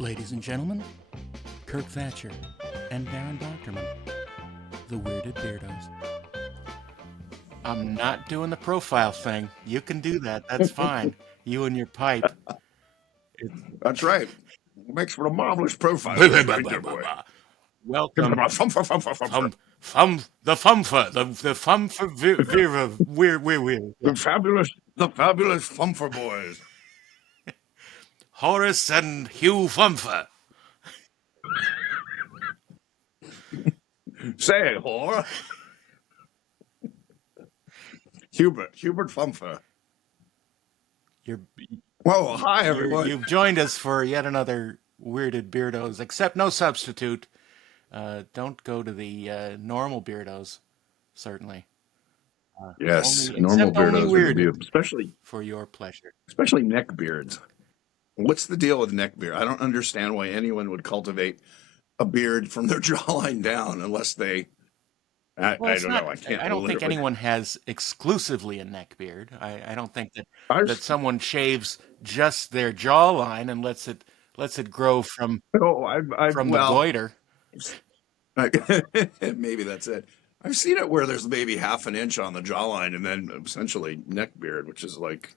Ladies and gentlemen, Kirk Thatcher and Darren Doctorman, the Weirded Beardos. I'm not doing the profile thing. You can do that. That's fine. You and your pipe. That's right. Makes for a marvelous profile. Right there, boy. Welcome. The Fumfer. The Fumfer Vera. We're. The fabulous Fumfer boys. Horace and Hugh Fumfer. Say, whore. Hubert Fumfer. Whoa, hi everyone. You've joined us for yet another Weirded Beardos, except no substitute. Don't go to the normal Beardos, certainly. Yes, normal Beardos would be, especially for your pleasure. Especially neck beards. What's the deal with neck beard? I don't understand why anyone would cultivate a beard from their jawline down unless they. I don't know. I don't think anyone has exclusively a neck beard. I don't think that someone shaves just their jawline and lets it grow from the goiter. Maybe that's it. I've seen it where there's maybe half an inch on the jawline and then essentially neck beard, which is like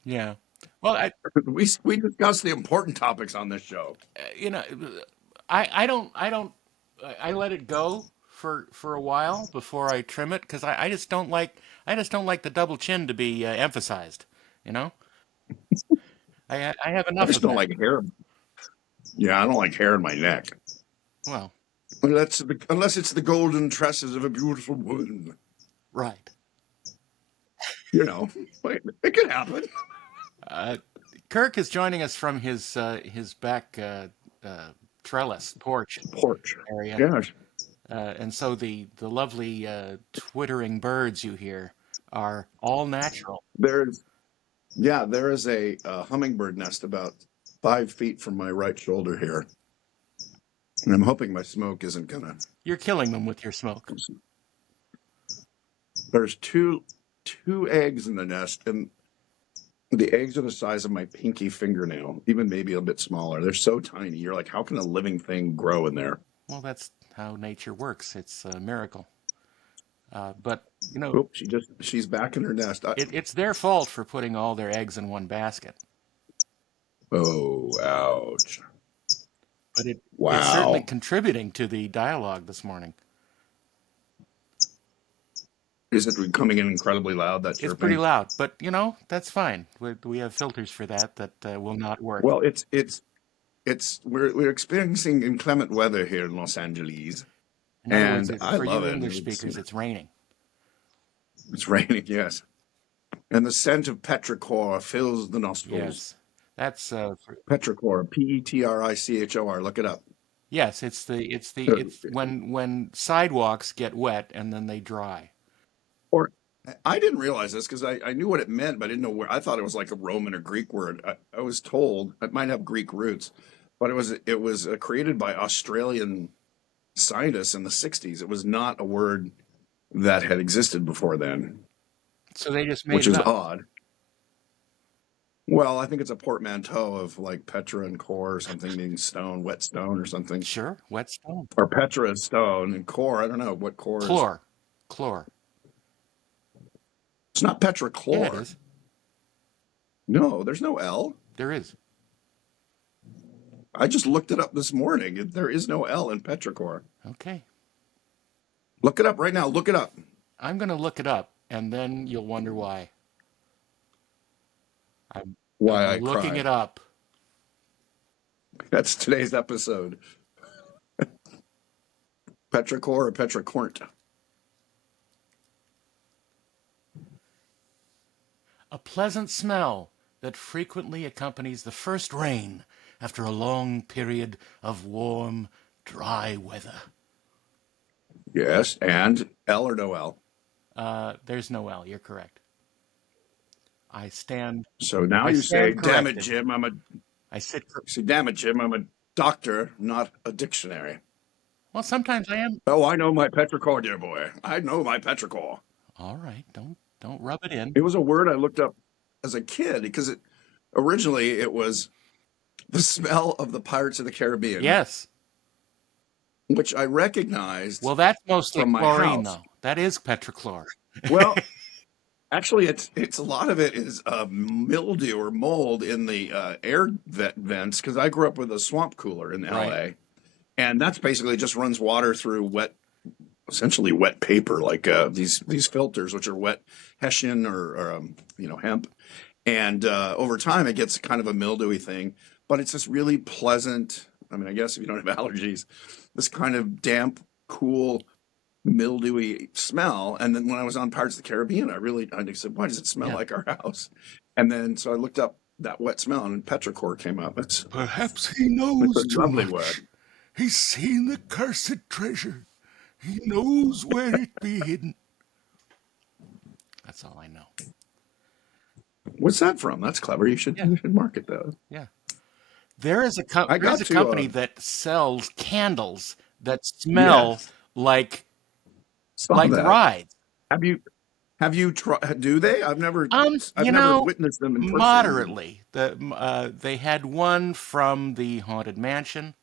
Well, we discuss the important topics on this show. I let it go for a while before I trim it because I just don't like the double chin to be emphasized. I have enough. I just don't like hair. Yeah, I don't like hair in my neck. Well, unless it's the golden tresses of a beautiful woman. Right. It can happen. Kirk is joining us from his back trellis porch area. Gosh. And so the lovely twittering birds you hear are all natural. There is a hummingbird nest about 5 feet from my right shoulder here. And I'm hoping my smoke isn't gonna. You're killing them with your smoke. There's two eggs in the nest, and the eggs are the size of my pinky fingernail, even maybe a bit smaller. They're so tiny. You're like, how can a living thing grow in there? Well, that's how nature works. It's a miracle. But she's back in her nest. It's their fault for putting all their eggs in one basket. Oh, ouch. But it's certainly contributing to the dialogue this morning. Is it coming in incredibly loud? It's pretty loud, but that's fine. We have filters for that will not work. Well, we're experiencing inclement weather here in Los Angeles, and I love it. For English speakers, it's raining. It's raining, yes, and the scent of petrichor fills the nostrils. Yes. That's petrichor, Petrichor. Look it up. Yes, it's when sidewalks get wet and then they dry. Or I didn't realize this because I knew what it meant, but I didn't know where. I thought it was like a Roman or Greek word. I was told it might have Greek roots, but it was created by Australian scientists in the 60s. It was not a word that had existed before then. So they just made which it is up. Odd. Well, I think it's a portmanteau of like Petra and core or something, meaning stone, wet stone or something. Sure, wet stone. Or Petra is stone and core, I don't know what core is. Chlor. It's not petrichlor. Yeah, it is. No, there's no L. There is. I just looked it up this morning. There is no L in petrichor. Okay. Look it up right now. Look it up. I'm going to look it up, and then you'll wonder why. I'm looking it up. That's today's episode. Petrichor or petrichornt? A pleasant smell that frequently accompanies the first rain after a long period of warm, dry weather. Yes, and L or no L? There's no L. You're correct. I stand. So now you say, "Damn it, Jim! Damn it, Jim! I'm a doctor, not a dictionary." Well, sometimes I am. Oh, I know my petrichor, dear boy. I know my petrichor. All right, don't rub it in. It was a word I looked up as a kid because originally it was the smell of the Pirates of the Caribbean, Yes. which I recognized Well, that's mostly from my chlorine, house. though. That is petrochlor. Well, actually, it's a lot of it is mildew or mold in the vents because I grew up with a swamp cooler in Right. LA, and that's basically just runs water through essentially wet paper, like these filters, which are wet hessian or hemp, and over time it gets kind of a mildewy thing, but it's this really pleasant. I mean, I guess if you don't have allergies, this kind of damp, cool mildewy smell. And then when I was on Pirates of the Caribbean, I said, why does it smell Yeah. like our house? And then so I looked up that wet smell, and petrichor came up. Perhaps he It's knows a too lovely much. word. He's seen the cursed treasure. He knows where it be hidden. That's all I know. What's that from? That's clever. You should market those. Yeah. There is a I got to company that sells candles that smell yes, like saw that. rides. Have you tried? Do they? I've never witnessed them in person. Moderately. They had one from the Haunted Mansion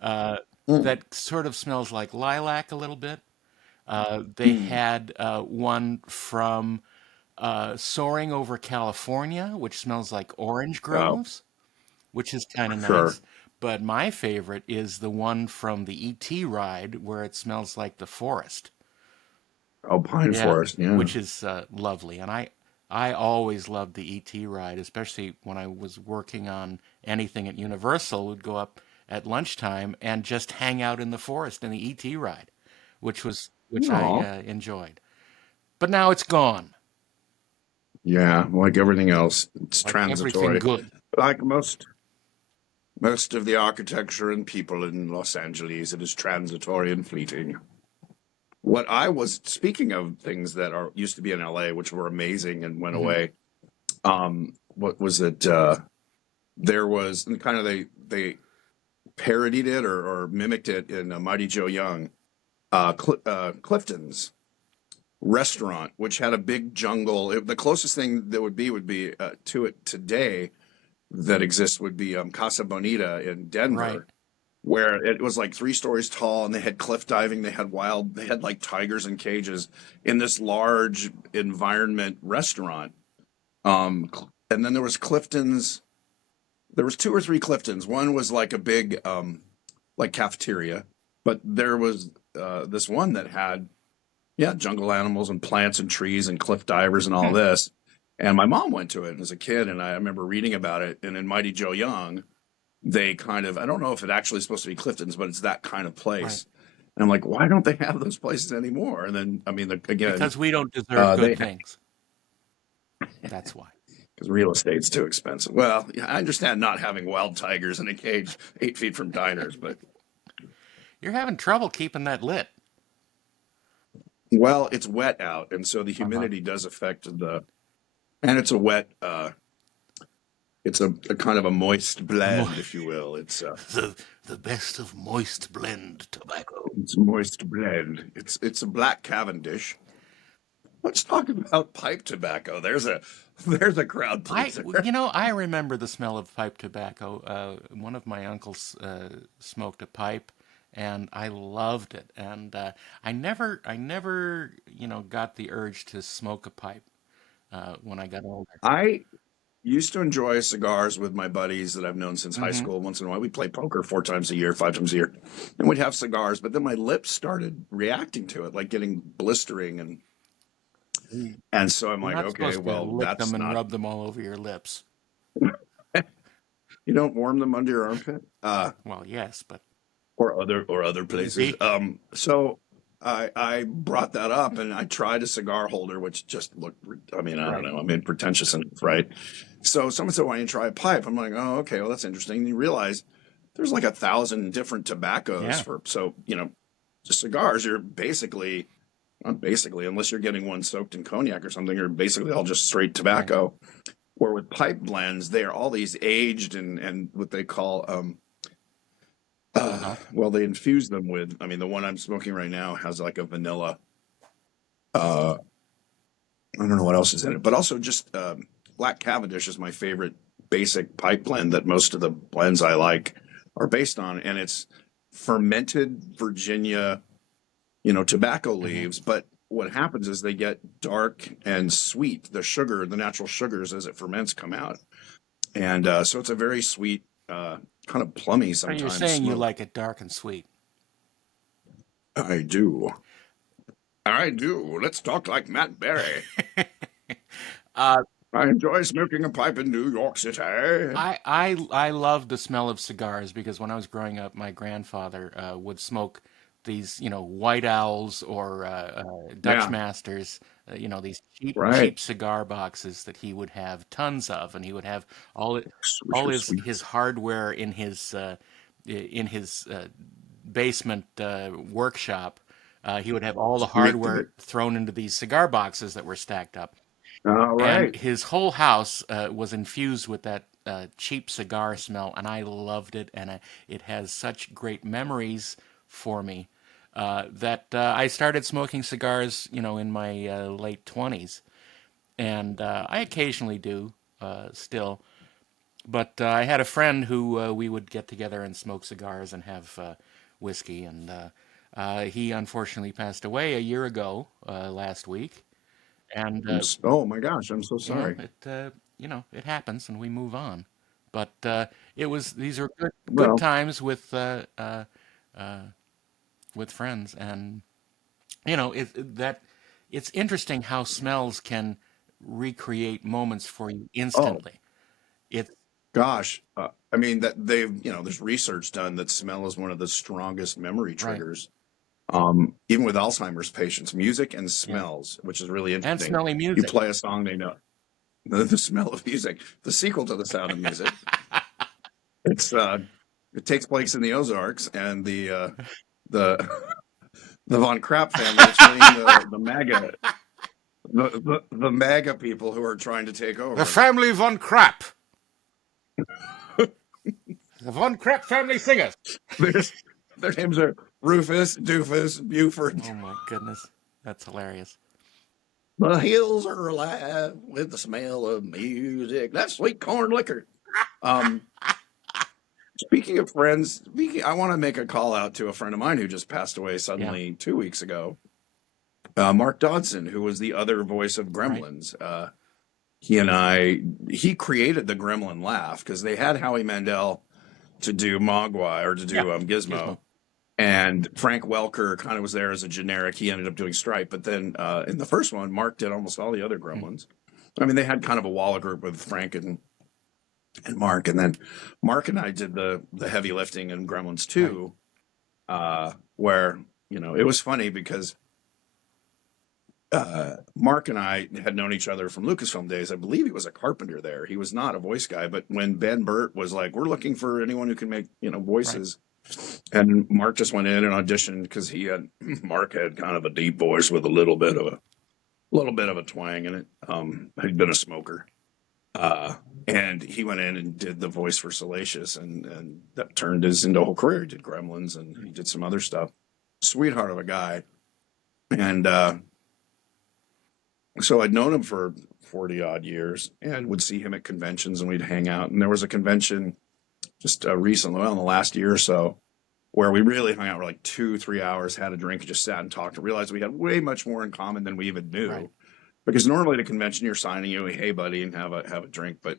that sort of smells like lilac a little bit. They had one from Soaring Over California, which smells like orange Oh, groves, which is kind of sure. nice. But my favorite is the one from the E.T. ride where it smells like the forest. Oh, pine Yeah, forest. Yeah. which is lovely. And I always loved the E.T. ride, especially when I was working on anything at Universal. We'd go up at lunchtime and just hang out in the forest in the E.T. ride, which I Oh, enjoyed. But now it's gone, yeah. Like everything else, it's like everything transitory. good. Like most of the architecture and people in Los Angeles, it is transitory and fleeting. What I was speaking of things that are used to be in LA, which were amazing and went Hmm. away. What was it? There was and kind of they parodied it or mimicked it in Mighty Joe Young, Clifton's restaurant, which had a big jungle. The closest thing that would be to it today that exists would be Casa Bonita in Right. Denver, where it was like 3 stories tall, and they had cliff diving, they had like tigers in cages in this large environment restaurant. And then there was Clifton's. There was 2 or 3 Cliftons. One was like a big like cafeteria, but there was this one that had jungle animals and plants and trees and cliff divers and all Hmm. this. And my mom went to it as a kid, and I remember reading about it. And in Mighty Joe Young, they kind of, I don't know if it actually is supposed to be Clifton's, but it's that kind of Right. place. And I'm like, why don't they have those places anymore? And then, I mean, again, Because we don't deserve good they things. That's why. because real estate's too expensive. Well, yeah, I understand not having wild tigers in a cage 8 feet from diners, but You're having trouble keeping that lit. well, it's wet out, and so the Uh huh. humidity does affect and it's a wet, it's a kind of a moist blend, if you will. The best of moist blend tobacco. It's a moist blend. It's a black Cavendish. Let's talk about pipe tobacco. There's a crowd pleaser. I remember the smell of pipe tobacco. One of my uncles smoked a pipe, and I loved it. And I never, got the urge to smoke a pipe when I got older. I used to enjoy cigars with my buddies that I've known since high Hmm. school. Once in a while, we'd play poker 4 times a year, 5 times a year, and we'd have cigars. But then my lips started reacting to it, like getting blistering, and so I'm You're like, not okay, supposed to well, lick them that's and not. rub them all over your lips. You don't warm them under your armpit, Well, yes, but or other places. see, So I brought that up, and I tried a cigar holder, which just looked. I mean, I don't right, know. I mean, pretentious enough, right? So someone said, "Why don't you try a pipe?" I'm like, "Oh, okay. Well, that's interesting." And you realize there's like 1,000 different tobaccos yeah, for. So just cigars. You're basically not basically, unless you're getting one soaked in cognac or something, you're basically all just straight right, tobacco. Where with pipe blends, they are all these aged and what they call cooled off. well, they infuse them with. I mean, the one I'm smoking right now has like a vanilla. I don't know what else is in it, but also just Black Cavendish is my favorite basic pipe blend that most of the blends I like are based on, and it's fermented Virginia, tobacco Hmm. leaves. But what happens is they get dark and sweet. The sugar, the natural sugars as it ferments come out. And so it's a very sweet, kind of plummy So you're sometimes saying you smoke. like it dark and sweet. I do. I do. Let's talk like Matt Berry. uh, I enjoy smoking a pipe in New York City. I love the smell of cigars because when I was growing up, my grandfather would smoke these, White Owls or Dutch Yeah, Masters, these right. cheap cigar boxes that he would have tons of, and he would have Swisher all his sweets. hardware in his basement workshop. He would have all the Make the hardware thrown into these cigar boxes that were stacked up, all and right. his whole house was infused with that cheap cigar smell, and I loved it, and it has such great memories for me that I started smoking cigars, in my late 20s, and I occasionally do still, but I had a friend who we would get together and smoke cigars and have whiskey, and he unfortunately passed away a year ago last week, and Oh my gosh, I'm so you know sorry. it it happens and we move on, but it was these are good Well, times uh, with friends, and that it's interesting how smells can recreate moments for you oh instantly. It's gosh, I mean that there's research done that smell is one of the strongest memory right. triggers. Even with Alzheimer's patients, music and Yeah, smells, which is really and interesting. smelly You music. play a song, they know the smell of music. The sequel to The Sound of Music. It's it takes place in the Ozarks, and the the Von Krapp family is fleeing the MAGA people who are trying to take The over. family Von Krapp, the Von Krapp family singers. There's, their names are Rufus, Doofus, Buford. Oh my goodness, that's hilarious. The hills are alive with the smell of music. That's sweet corn liquor. Um, Speaking of friends, I want to make a call out to a friend of mine who just passed away Yeah, suddenly 2 weeks ago. Mark Dodson, who was the other voice of right. Gremlins. He created the Gremlin laugh because they had Howie Mandel to do Mogwai or to Yeah, do Gizmo. Gizmo. And Frank Welker kind of was there as a generic. He ended up doing Stripe. But then in the first one, Mark did almost all the other Hmm. Gremlins. I mean, they had kind of a Walla group with Frank and Mark. And then Mark and I did the heavy lifting in Gremlins Right. 2, where, it was funny because Mark and I had known each other from Lucasfilm days. I believe he was a carpenter there. He was not a voice guy, but when Ben Burt was like, "We're looking for anyone who can make Right. voices," and Mark just went in and auditioned because Mark had kind of a deep voice with a little bit of a twang in it. He'd been a smoker, and he went in and did the voice for Salacious, and that turned his into a whole career. He did Gremlins and he did some other stuff. Sweetheart of a guy, and so I'd known him for 40 odd years and would see him at conventions and we'd hang out. And there was a convention just recently, well, in the last year or so, where we really hung out for like 2, 3 hours, had a drink, and just sat and talked and realized we had way much more in common than we even Right. knew. Because normally at a convention, you're signing you, hey buddy, and have a drink. But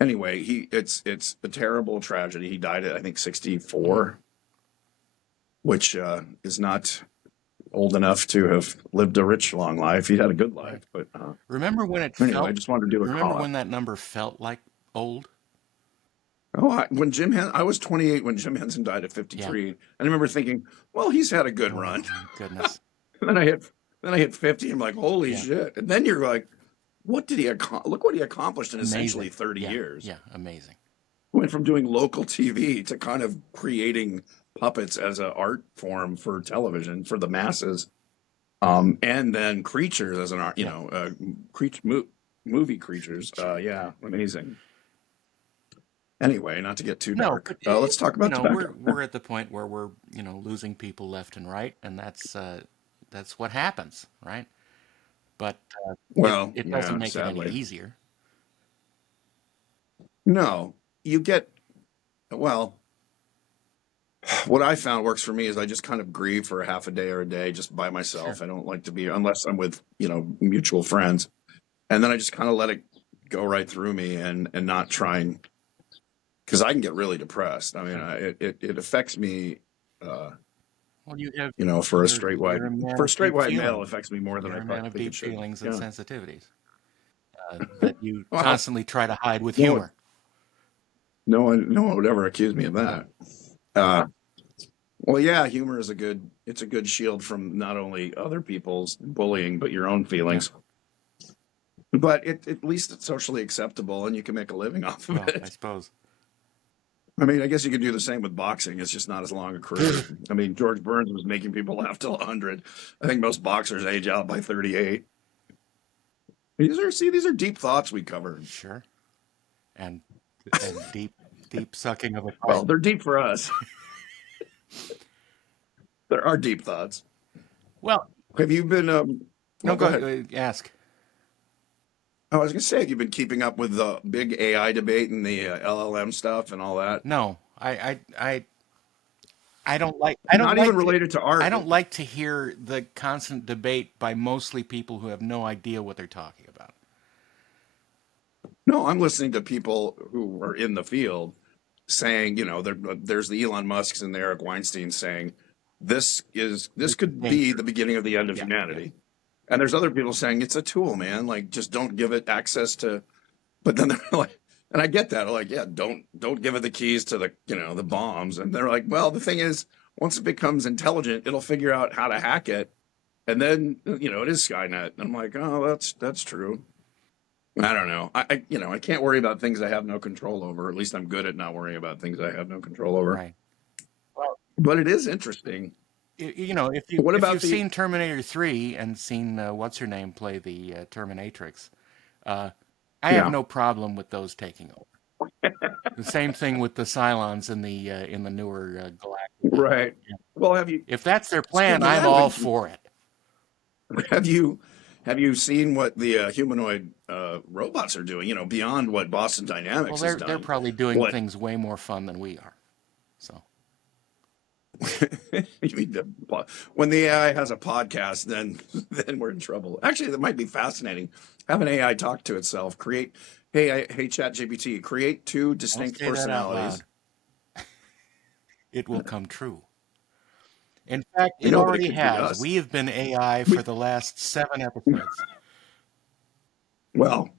anyway, it's a terrible tragedy. He died at I think Hmm. 64, which is not old enough to have lived a rich, long life. He had a good Right. life, but Remember when anyway, I just wanted to do a remember call when out. that number felt like old? Oh, I was 28 when Jim Henson died at Yeah. 53. I remember thinking, well, he's had a good Oh run. my goodness. And then I hit 50. I'm like, holy Yeah. shit! And then you're like, what did he look what he accomplished in essentially Amazing. 30 Yeah. years? Yeah. Amazing. Went from doing local TV to kind of creating puppets as an art form for television for the masses. And then creatures as an art, Yeah. movie creatures. Yeah, amazing. Anyway, not to get too No, dark. but Let's talk about tobacco. we're at the point where we're losing people left and right, and that's what happens, right? But Well, it doesn't yeah, make it any sadly. easier. No, you get, well, what I found works for me is I just kind of grieve for a half a day or a day just by Sure. myself. I don't like to be, unless I'm with, mutual friends. And then I just kind of let it go right through me and not try and, because I can get really depressed. I mean, Sure. it affects me, uh, Well, you have for a you're a man for a of straight deep white male, it feeling. affects me more than You're I a man of think it deep should. feelings and Yeah. sensitivities that you Well, constantly try to hide with no one, humor. no one would ever accuse me of that. Uh, well, yeah, humor is it's a good shield from not only other people's bullying, but your own Yeah. feelings. But at least it's socially acceptable and you can make a living off of Well, I it. suppose. I mean, I guess you could do the same with boxing. It's just not as long a career. I mean, George Burns was making people laugh till 100. I think most boxers age out by 38. These are deep thoughts we covered. Sure. And deep sucking of a Well, pipe. they're deep for us. There are deep thoughts. Well, Have you been, no, well, go go ahead. ask. I was going to say, have you been keeping up with the big AI debate and the LLM stuff and all that? No, I don't like Not even related to I art. don't like to hear the constant debate by mostly people who have no idea what they're talking about. No, I'm listening to people who are in the field saying, there's the Elon Musks and the Eric Weinstein saying this It's could be dangerous. the beginning of the end of Yeah, yeah. humanity. And there's other people saying it's a tool, man. Like just don't give it access to. But then they're like, and I get that. Like, yeah, don't give it the keys to the bombs. And they're like, well, the thing is, once it becomes intelligent, it'll figure out how to hack it, and then it is Skynet. And I'm like, oh, that's true. I don't know. I can't worry about things I have no control over. At least I'm good at not worrying about things I have no control over. Right. Well, But it is interesting. What if about you've the? seen Terminator 3 and seen what's her name play the Terminatrix, uh, I have Yeah, no problem with those taking over. The same thing with the Cylons in the newer Galactica. right. Well, If that's their plan, speaking of I'm that, all for it. have you have you seen what the humanoid robots are doing? Beyond what Boston Well, Dynamics has they're done. probably doing What things way more fun than we are. So you mean when the AI has a podcast, then we're in trouble. Actually, that might be fascinating. Have an AI talk to itself. Hey, Chat GPT, create two don't distinct say that out personalities. loud. It will come true. In fact, I it know, but it already could be has. us. We have been AI for We, the last 7 episodes. well,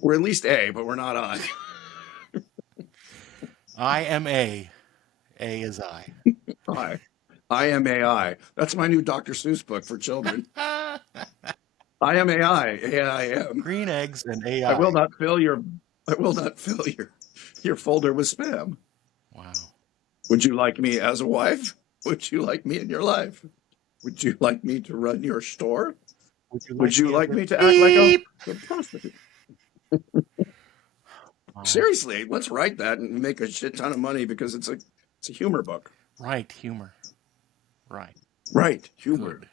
we're at least A, but we're not I. I am A. A is I. I. I am AI. That's my new Dr. Seuss book for children. I am AI. AI am. Green eggs and I AI. will not fill your. I will not fill your folder with spam. Wow. Would you like me as a wife? Would you like me in your life? Would you like me to run your store? Would you like Would you me as like a me to act like beep? a prostitute? Wow. Seriously, let's write that and make a shit ton of money because it's a humor book. Right, humor. Right. Right, humor. Good.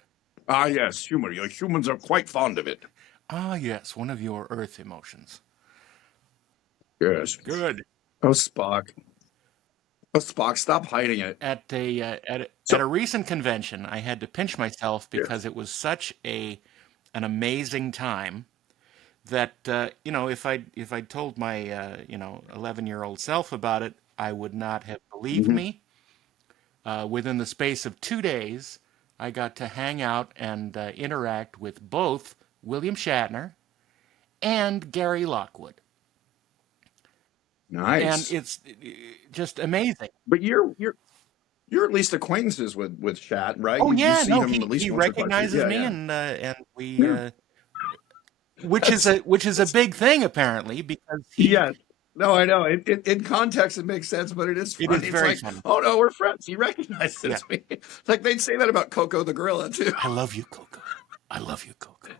Ah, yes, humor. Your humans are quite fond of it. Ah, yes, one of your Earth emotions. Yes. Good. Oh, Spock. Oh, Spock, stop hiding it. At a So, recent convention, I had to pinch myself yes. because it was such an amazing time that if I told my 11-year-old self about it, I would not have believed Mhm. me. Within the space of 2 days, I got to hang out and interact with both William Shatner and Gary Lockwood, and Nice. it's just amazing. But you're at least acquaintances with Shat, right? Oh You yeah, see no, him at he least once or twice a year. recognizes Yeah, me, yeah. and we Yeah. which is That's a that's big thing apparently because he yes. No, I know. In context, it makes sense, but it is it is funny. It's very like, funny. oh no, we're friends. He Yeah, recognizes me. It's like they'd say that about Coco the gorilla too. I love you, Coco. I love you, Coco.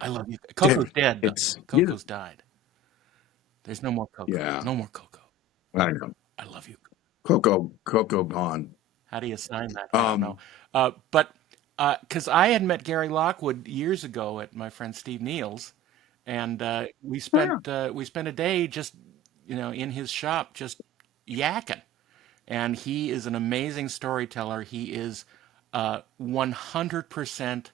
I love you. Coco's Dude, dead though. it's Coco's died. There's no more Coco. yeah, No more Coco. I know. I love you. Coco gone. How do you sign that? I don't know. Um, But because I had met Gary Lockwood years ago at my friend Steve Neal's, and oh, yeah. we spent a day just in his shop just yakking. And he is an amazing storyteller. He is 100%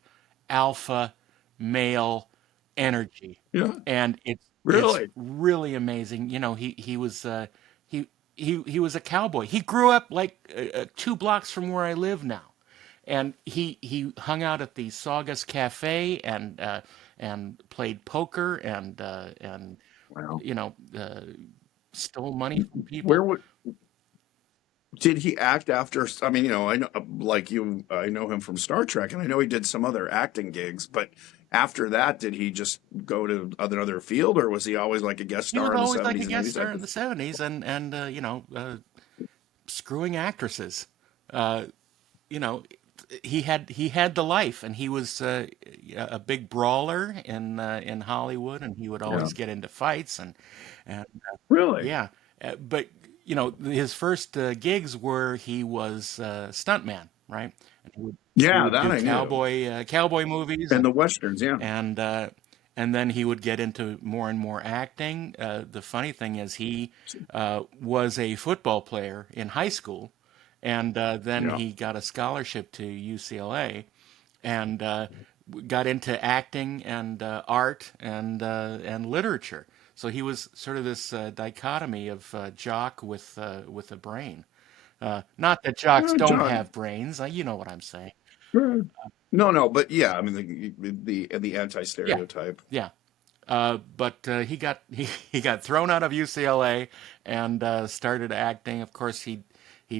alpha male energy, Yeah. and it's Really? really amazing. He he was a cowboy. He grew up like 2 blocks from where I live now, and he hung out at the Saugus Cafe and played poker and Wow. you know uh, stole money from Where people. would did he act after? I mean, I know, like you, I know him from Star Trek, and I know he did some other acting gigs. But after that, did he just go to another field, or was he always like a guest He was star in the always like a '70s and guest '80s star type in of? the '70s screwing actresses. Uh, you know, he had the life, and he was a big brawler in Hollywood, and he would Yeah. always get into fights and Really? yeah, but his first gigs were he was stuntman, right? And he Yeah, would that do I knew. cowboy movies, And the westerns, yeah. and uh, and then he would get into more and more acting. The funny thing is, he was a football player in high school, and then Yeah. he got a scholarship to UCLA, and got into acting and art and literature. So he was sort of this dichotomy of jock with a brain. Not that jocks don't John. have brains. You know what I'm saying? No, no, but yeah, I mean the Yeah, anti-stereotype. yeah. But he got thrown out of UCLA and started acting. Of course, he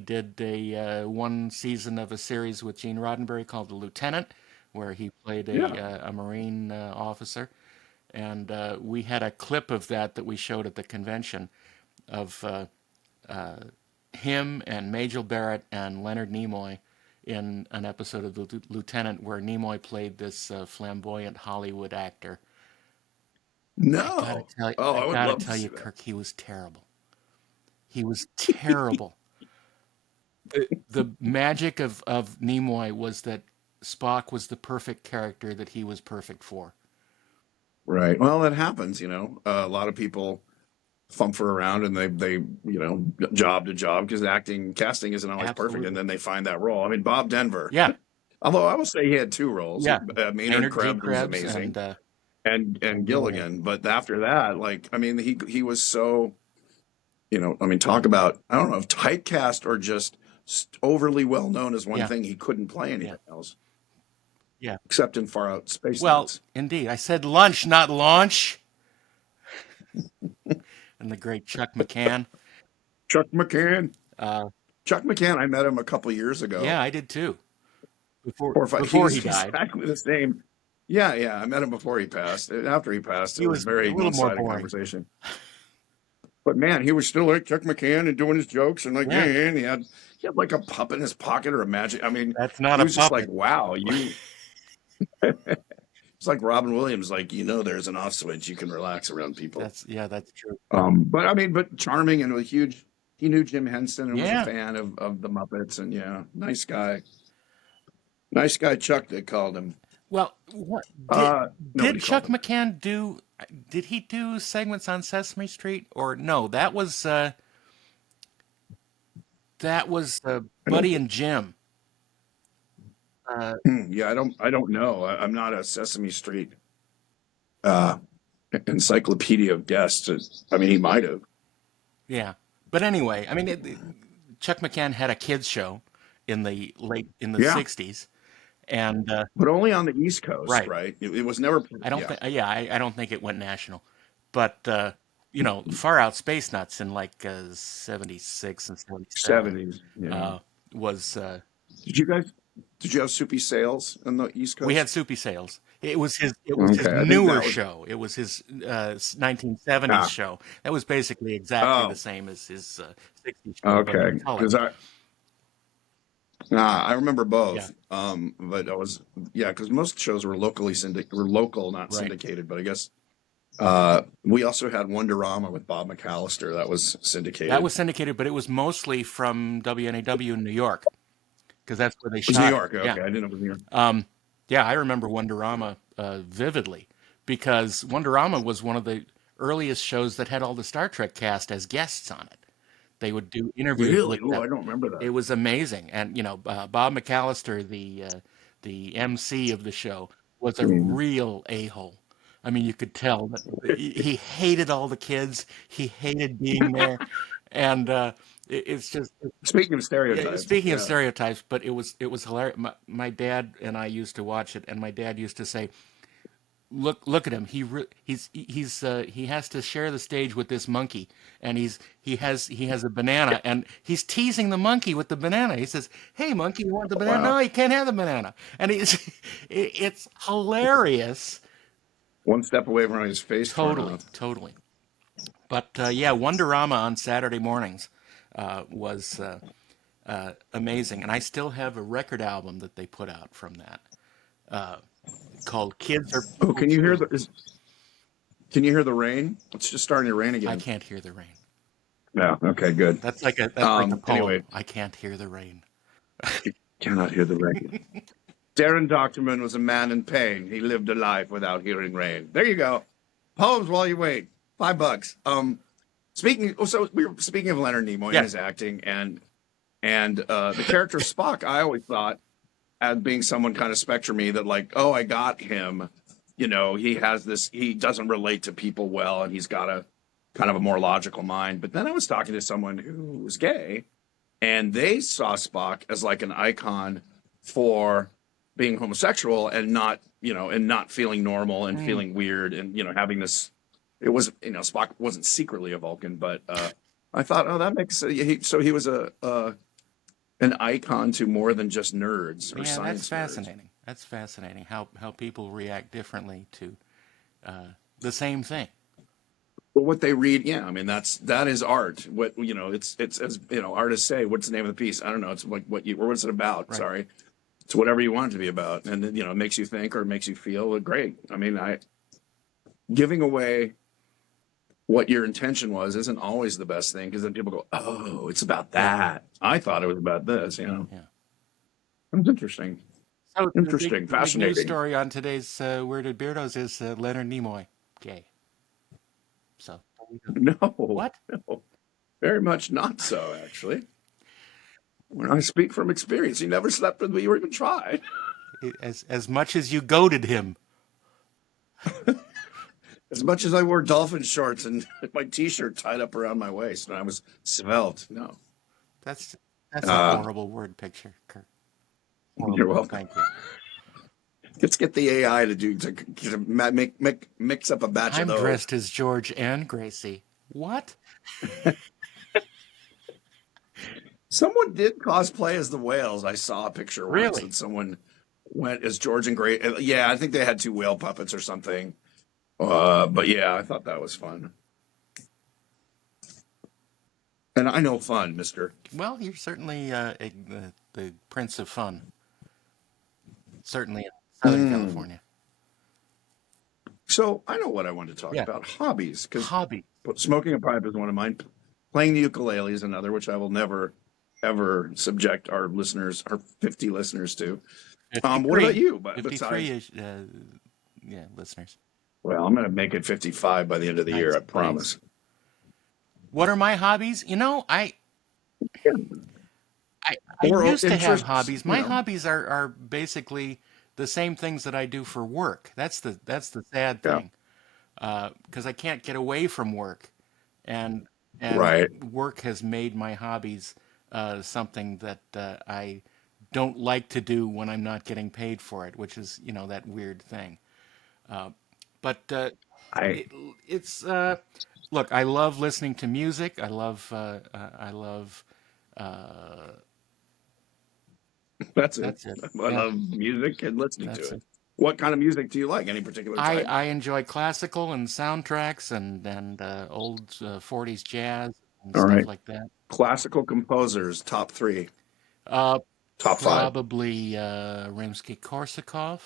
did a 1 season of a series with Gene Roddenberry called The Lieutenant, where he played Yeah. a Marine officer. And we had a clip of that we showed at the convention of him and Majel Barrett and Leonard Nimoy in an episode of The Lieutenant, where Nimoy played this flamboyant Hollywood actor. No. Oh, I I would gotta love to tell you, see that. Kirk, he was terrible. He was terrible. The magic of Nimoy was that Spock was the perfect character that he was perfect for. Right. Well, that happens, a lot of people fumfer around and they job to job because acting casting isn't always perfect, and Absolutely. then they find that role. I mean, Bob Denver. Yeah, Although I will say he had two roles. yeah. Maynard Maynard G. Krebs was Krebs amazing, and and Gilligan. Gilligan. But after that, like, I mean, he was so, I mean, talk about, I don't know if typecast or just overly well known as one Yeah, thing. He couldn't play yeah, anything else yeah. except in Far Out Space Well, Nights. indeed. I said lunch, not launch. And the great Chuck McCann. Chuck McCann. Uh, Chuck McCann. I met him a couple years yeah, ago. I did too. Before 4 or 5. before he He's died, exactly the same. Yeah, yeah. I met him before he passed. After he passed, it he was was a very little more one-sided boring. conversation. But man, he was still like Chuck McCann and doing his jokes and like, yeah, Yeah, and he had like a pup in his pocket or a magic. I mean, that's not he a was just like, puppet. wow, you. It's like Robin Williams, like, there's an off switch. You can relax around people. That's true. But I mean, but charming and a huge. He knew Jim Henson and was a Yeah. fan of the Muppets, and yeah, nice guy Chuck. They called him. Well, what did Nobody Chuck called him. McCann do? Did he do segments on Sesame Street or no? That was I don't. Buddy and Jim. Uh, Yeah, I don't know. I'm not a Sesame Street uh, encyclopedia of guests. I mean, he might have. yeah, but anyway, I mean, Chuck McCann had a kids show in the Yeah, '60s, and but only on the East Coast, right. right? It was never. I don't Yeah, think. Yeah, I don't think it went national, but Far Out Space Nuts in like '76 and '77 '70s. Yeah. uh, was. Did you guys? Did you have Soupy Sales on the East We had Coast? Soupy Sales. It was his Okay, I think newer that was. show. It was his 1970s Ah, show. That was basically exactly the oh, same as his '60s show, but in okay. color. Because I remember Yeah, both. But I was, yeah, because most shows were were local, not right. syndicated. But I guess we also had Wonderama with Bob McAllister that was That syndicated. was syndicated, but it was mostly from WNAW in New York because that's where they It was New shot it. York. Yeah. Okay, I didn't know it was New York. Yeah, I remember Wonderama vividly because Wonderama was one of the earliest shows that had all the Star Trek cast as guests on it. They would do interviews Really? with Oh, them. I don't remember It that. was amazing, and Bob McAllister, the MC of the show, was a Mm. real a-hole. I mean, you could tell that he hated all the kids. He hated being there, and it's just Speaking of yeah. stereotypes, Speaking of yeah. stereotypes, but it was hilarious. My dad and I used to watch it, and my dad used to say, look at him. He has to share the stage with this monkey, and he has a banana, and he's teasing the monkey with the banana. He says, "Hey, monkey, you want the banana?" Wow. No, he can't have the banana, and it's hilarious. One step away from his face torn Totally, off. totally. But yeah, Wonderama on Saturday mornings was amazing, and I still have a record album that they put out from that called "Kids Are Oh, People Too." can you hear the rain? It's just starting to rain I again. can't hear the rain. Yeah. Okay. Good. That's like a Anyway, poem. I can't hear the rain. you cannot hear the rain. Darren Doctorman was a man in pain. He lived a life without hearing rain. There you go. Poems while you wait. $5. So we were speaking of Leonard Nimoy and Yeah. his acting, and the character Spock. I always thought as being someone kind of spectrum-y that like, oh, I got him. He has this. He doesn't relate to people well, and he's got a kind of a more logical mind. But then I was talking to someone who was gay, and they saw Spock as like an icon for being homosexual and not feeling normal and Mm. feeling weird and having this. It was Spock wasn't secretly a Vulcan, but I thought, oh, that makes so he was an icon to more than just nerds or Yeah, that's science nerds. fascinating. That's fascinating how people react differently to the same thing. But what they read, yeah, I mean that is art. What it's as artists say. What's the name of the piece? I don't know. It's like what's it about? Right. Sorry, it's whatever you want it to be about, and then it makes you think or it makes you feel great. I mean, giving away what your intention was isn't always the best thing because then people go, oh, it's about that. I thought it was about this. Yeah. That's interesting. So Interesting, the big fascinating. news story on today's Weirded Beardos is Leonard Nimoy gay. So No, what? no, very much not so. Actually, when I speak from experience, he never slept with me or even tried. As much as you goaded him. As much as I wore dolphin shorts and my T-shirt tied up around my waist, and I was svelte. No, That's a horrible word picture, Kurt. you're welcome. Thank you. Let's get the AI to mix up a batch I'm of those. dressed as George and Gracie. What? Someone did cosplay as the whales. I saw a picture once Really? that someone went as George and Gracie. Yeah, I think they had two whale puppets or something. But yeah, I thought that was fun. And I know fun, mister. Well, you're certainly the Prince of Fun. Certainly in Southern California. So I know what I wanted to talk Yeah. about. Hobbies. Because Hobby. smoking a pipe is one of mine. Playing the ukulele is another, which I will never, ever subject our 50 listeners to. What about you? 53 yeah, listeners. Well, I'm going to make it 55 by the end of the year, I promise. What are my hobbies? I Or used to have interests, hobbies. My hobbies are basically the same things that I do for work. That's the sad Yeah. thing, because I can't get away from work, and Right. work has made my hobbies something that I don't like to do when I'm not getting paid for it, which is that weird thing. But I it's look, I love listening to music. I love That's it. that's it. I Yeah, love music and listening that's to it. it. What kind of music do you like? Any particular type? I enjoy classical and soundtracks and old 40s jazz and All stuff right. like that. Classical composers, top 3, Uh, top 5. Probably Rimsky-Korsakov,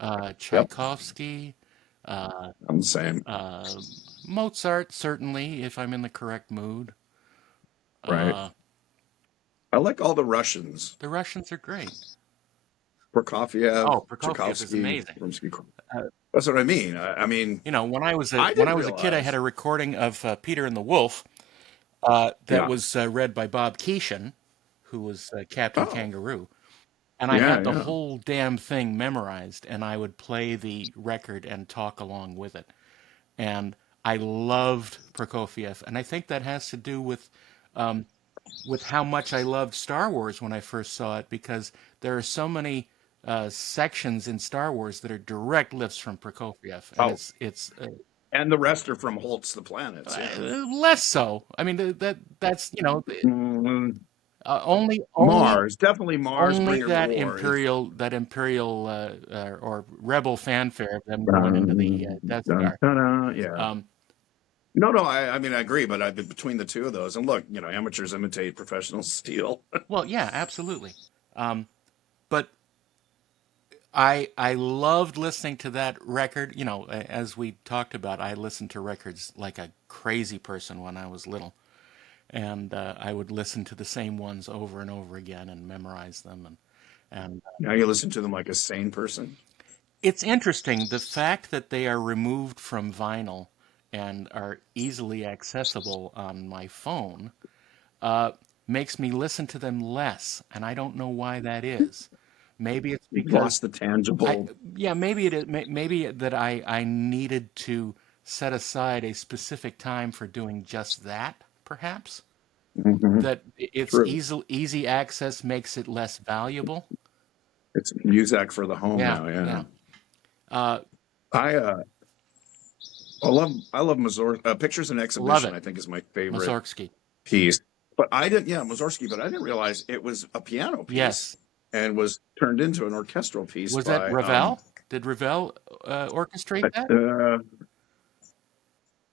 Yep, Tchaikovsky, I'm the same. Mozart, certainly, if I'm in the correct mood. Right. Uh, I like all the Russians. the Russians are great. Prokofiev, Oh, Prokofiev is Tchaikovsky, amazing. Rimsky. That's what I mean. I mean, You know, I when didn't I was a kid, I had realize. a recording of Peter and the Wolf that Yeah. was read by Bob Keeshan, who was Captain Oh, Kangaroo, and I yeah, had the yeah. whole damn thing memorized, and I would play the record and talk along with it. And I loved Prokofiev, and I think that has to do with how much I loved Star Wars when I first saw it, because there are so many sections in Star Wars that are direct lifts from Prokofiev, and Oh, it's and the rest are from Holt's The Planets. Yeah. less so. I mean that's Mm, only Mars, definitely Mars. only Bring Her to War is. that imperial or rebel fanfare of them going into the Dun, Death dun, Star. dun, dun, yeah. Um, No, no. I mean, I agree, but I've been between the two of those, and look, amateurs imitate professionals steal. well, yeah, absolutely. But I loved listening to that record. You know, as we talked about, I listened to records like a crazy person when I was little, and I would listen to the same ones over and over again and memorize them. And Now you listen to them like a sane person. it's interesting the fact that they are removed from vinyl and are easily accessible on my phone uh, makes me listen to them less, and I don't know why that is. Maybe it's You've because lost the I, tangible. yeah, maybe it is. Maybe that I needed to set aside a specific time for doing just that. Perhaps Mhm. that it's True. easy access makes it less valuable. It's Muzak for the home Yeah, now. yeah. Yeah. Uh, I uh, I love Mazur. Pictures and love Exhibition, it, I think, is my favorite Mussorgsky. piece. But I didn't, yeah, Mussorgsky, but I didn't realize it was a piano piece Yes. and was turned into an orchestral piece Was that by Ravel? Did Ravel orchestrate that? uh,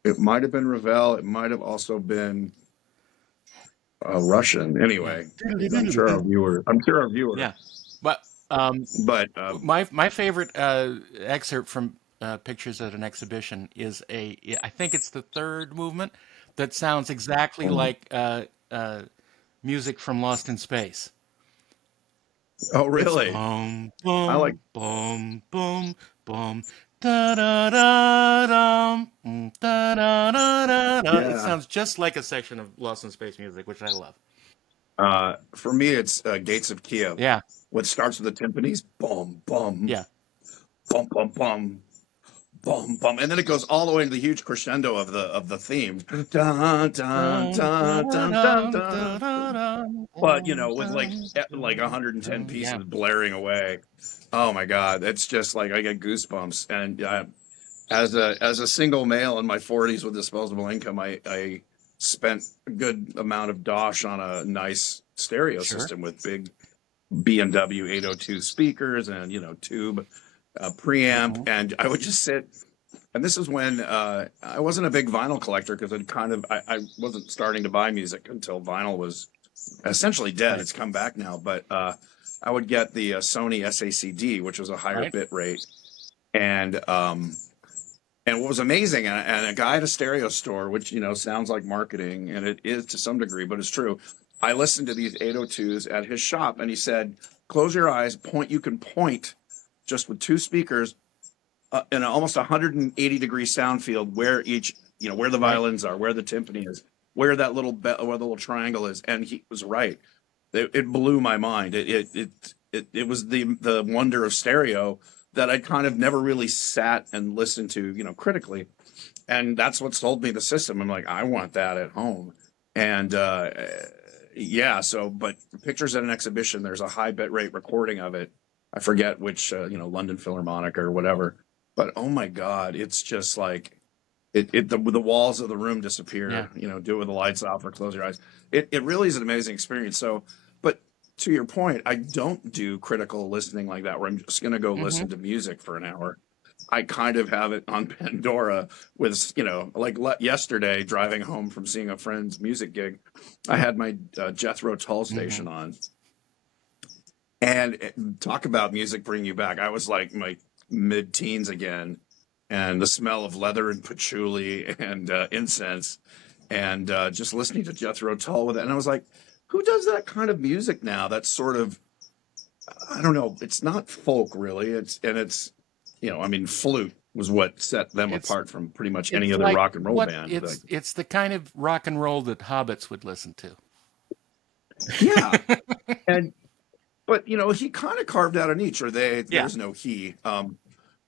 it might have been Ravel. It might have also been Russian. Yeah. Anyway, I'm sure our viewer, Yeah. But but my favorite excerpt from Pictures at an Exhibition is I think it's the third movement that sounds exactly like music from Lost in Space. oh, It's really? boom I like, boom boom boom boom da da da dum da da da da da. It yeah. sounds just like a section of Lost in Space music, which I love. For me, it's Gates of Kiev. Yeah, What starts with the timpanis, bum, bum, yeah. bum, bum, bum, bum, bum, and then it goes all the way to the huge crescendo of the theme. Dun, dun, Dun, dun, dun, dun, dun, dun, dun. dun, dun, But dun, with dun, like dun, 110 dun. Yeah, pieces blaring away. Oh my God, it's just like I get goosebumps. And as a single male in my 40s with disposable income, I spent a good amount of dosh on a nice stereo sure. system with big B&W 802 speakers and tube preamp, Hmm. and I would just sit. And this is when I wasn't a big vinyl collector because I wasn't starting to buy music until vinyl was essentially dead. Right, It's come back now, but I would get the Sony SACD, which was a higher right. bit rate, and what was amazing, and a guy at a stereo store, which sounds like marketing, and it is to some degree, but it's true. I listened to these 802s at his shop, and he said, "Close your eyes, point. You can point just with two speakers in an almost 180-degree sound field where where the Right. violins are, where the timpani is, where that where the little triangle is." And he was right. It blew my mind. It was the wonder of stereo that I kind of never really sat and listened to, critically. And that's what sold me the system. I'm like, I want that at home. And yeah, so but Pictures at an Exhibition, there's a high bit rate recording of it. I forget which London Philharmonic or whatever. But oh my God, it's just like the walls of the room Yeah. disappear. Do it with the lights off or close your eyes. It really is an amazing experience. So, but to your point, I don't do critical listening like that, where I'm just going to go Hmm. listen to music for an hour. I kind of have it on Pandora with, like yesterday driving home from seeing a friend's music gig. I had my Jethro Tull Hmm. station on, and talk about music bring you back. I was like my mid-teens again, and the smell of leather and patchouli and incense, and just listening to Jethro Tull with it. And I was like, who does that kind of music now? That's sort of, I don't know. It's not folk really. It's I mean, flute. was what set them It's apart from pretty much any it's other like rock and roll what band. Like, it's the kind of rock and roll that hobbits would listen to. yeah, and but he kind of carved out a niche, or they. Yeah, There's no he.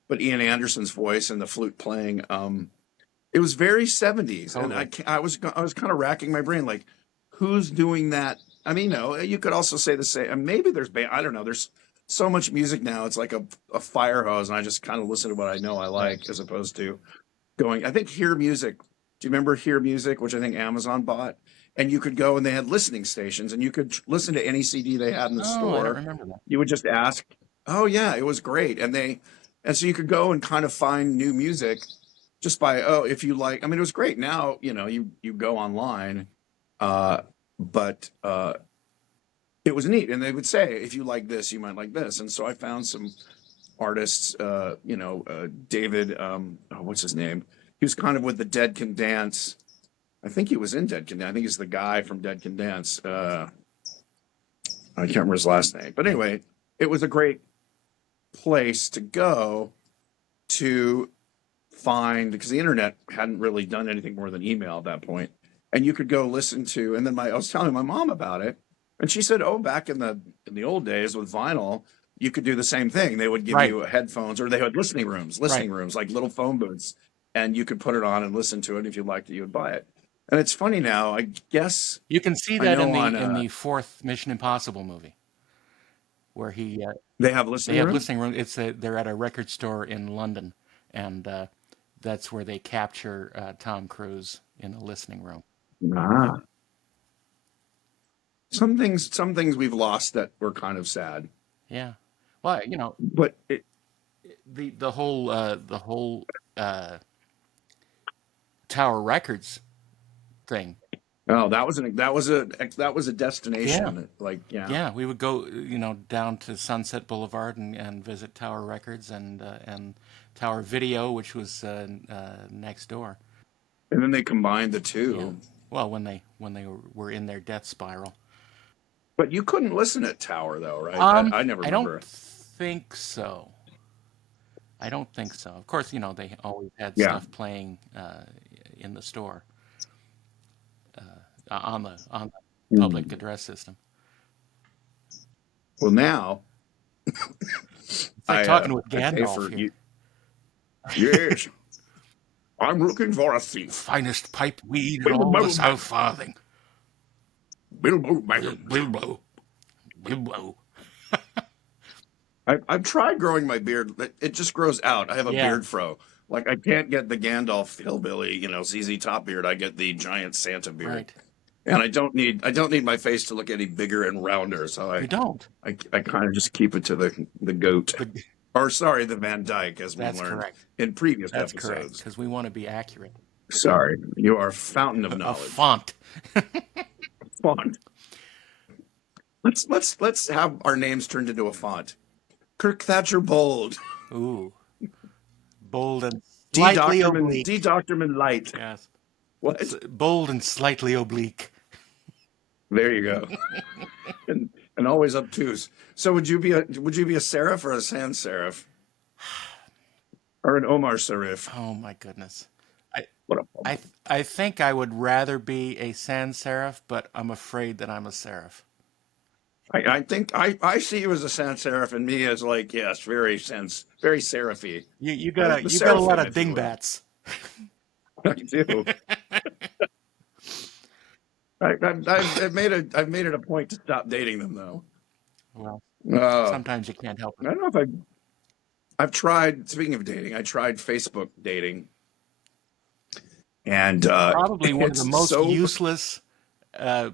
But Ian Anderson's voice and the flute playing, it was very 70s, and totally. I was kind of racking my brain, like, who's doing that? I mean, you could also say the same. And maybe there's I don't know. There's so much music now. It's like a fire hose, and I just kind of listen to what I know I Right. like, as opposed to going. I think Hear Music. Do you remember Hear Music, which I think Amazon bought? And you could go and they had listening stations, and you could listen to any CD they had in the Oh, I don't store. remember that. You would just ask. Oh yeah, it was great, and so you could go and kind of find new music just by, if you like. I mean, it was great. Now you go online, uh, but it was neat, and they would say, if you like this, you might like this. And so I found some artists, David, what's his name? He was kind of with the Dead Can Dance. I think he was in Dead Can Dance. I think he's the guy from Dead Can Dance. I can't remember his last name, but anyway, it was a great place to go to find, because the internet hadn't really done anything more than email at that point, and you could go listen to. And then I was telling my mom about it, and she said, "Oh, back in the old days with vinyl, you could do the same thing. They would give Right. you headphones, or they had listening Right. rooms like little phone booths, and you could put it on and listen to it. If you liked it, you would buy it." And it's funny now. I guess You can see I that know on in the fourth Mission Impossible movie, where they have they listening have rooms. listening room. They're at a record store in London, and that's where they capture Tom Cruise in a listening room. Ah. Some things we've lost that were kind of sad, Yeah. Well, but the whole Tower Records thing. oh, that was a Yeah. destination. Like, yeah. Yeah, we would go, down to Sunset Boulevard and visit Tower Records and Tower Video, which was next door. And then they combined the Yeah. two. Well, when they were in their death spiral. But you couldn't listen at Tower though, right? I never I don't remember. think so. I don't think so. Of course, they always had Yeah. stuff playing in the store on the public Mm. address system. Well, now It's like I talking with I pay Gandalf for here. you. Yes, I'm looking for a thief. Finest pipe weed in all the Bilbo South Farthing. Bilbo Baggins. Bilbo. Bilbo. I've tried growing my beard, but it just grows out. I have a Yeah, beard fro. Like, I can't get the Gandalf hillbilly, ZZ Top beard. I get the giant Santa beard. right. And I don't need my face to look any bigger and rounder, so You don't. I kind of just keep it to the goat, But or sorry, the Van Dyke, as we that's learned correct. in previous That's correct, episodes. because we want to be accurate. Sorry, you are a fountain of A knowledge. font. Font. Let's have our names turned into a font. Kirk Thatcher Bold, Ooh. Bold and D. slightly Doctorman, D. oblique. Doctorman Light. Yes. What? Bold and slightly oblique. There you go. and always obtuse. So would you be a serif or a sans serif or an Omar serif? Oh my goodness. I What a I think I would rather be a sans serif, but I'm afraid that I'm a serif. I think I see you as a sans serif, and me as, like, yes, very serify. You The got a lot seraphim, of if you will. dingbats. I do. I've made it a point to stop dating them, though. Well, Uh, sometimes you can't help I it. don't know if I've tried. Speaking of dating, I tried Facebook dating, and Probably one of the it's most so useless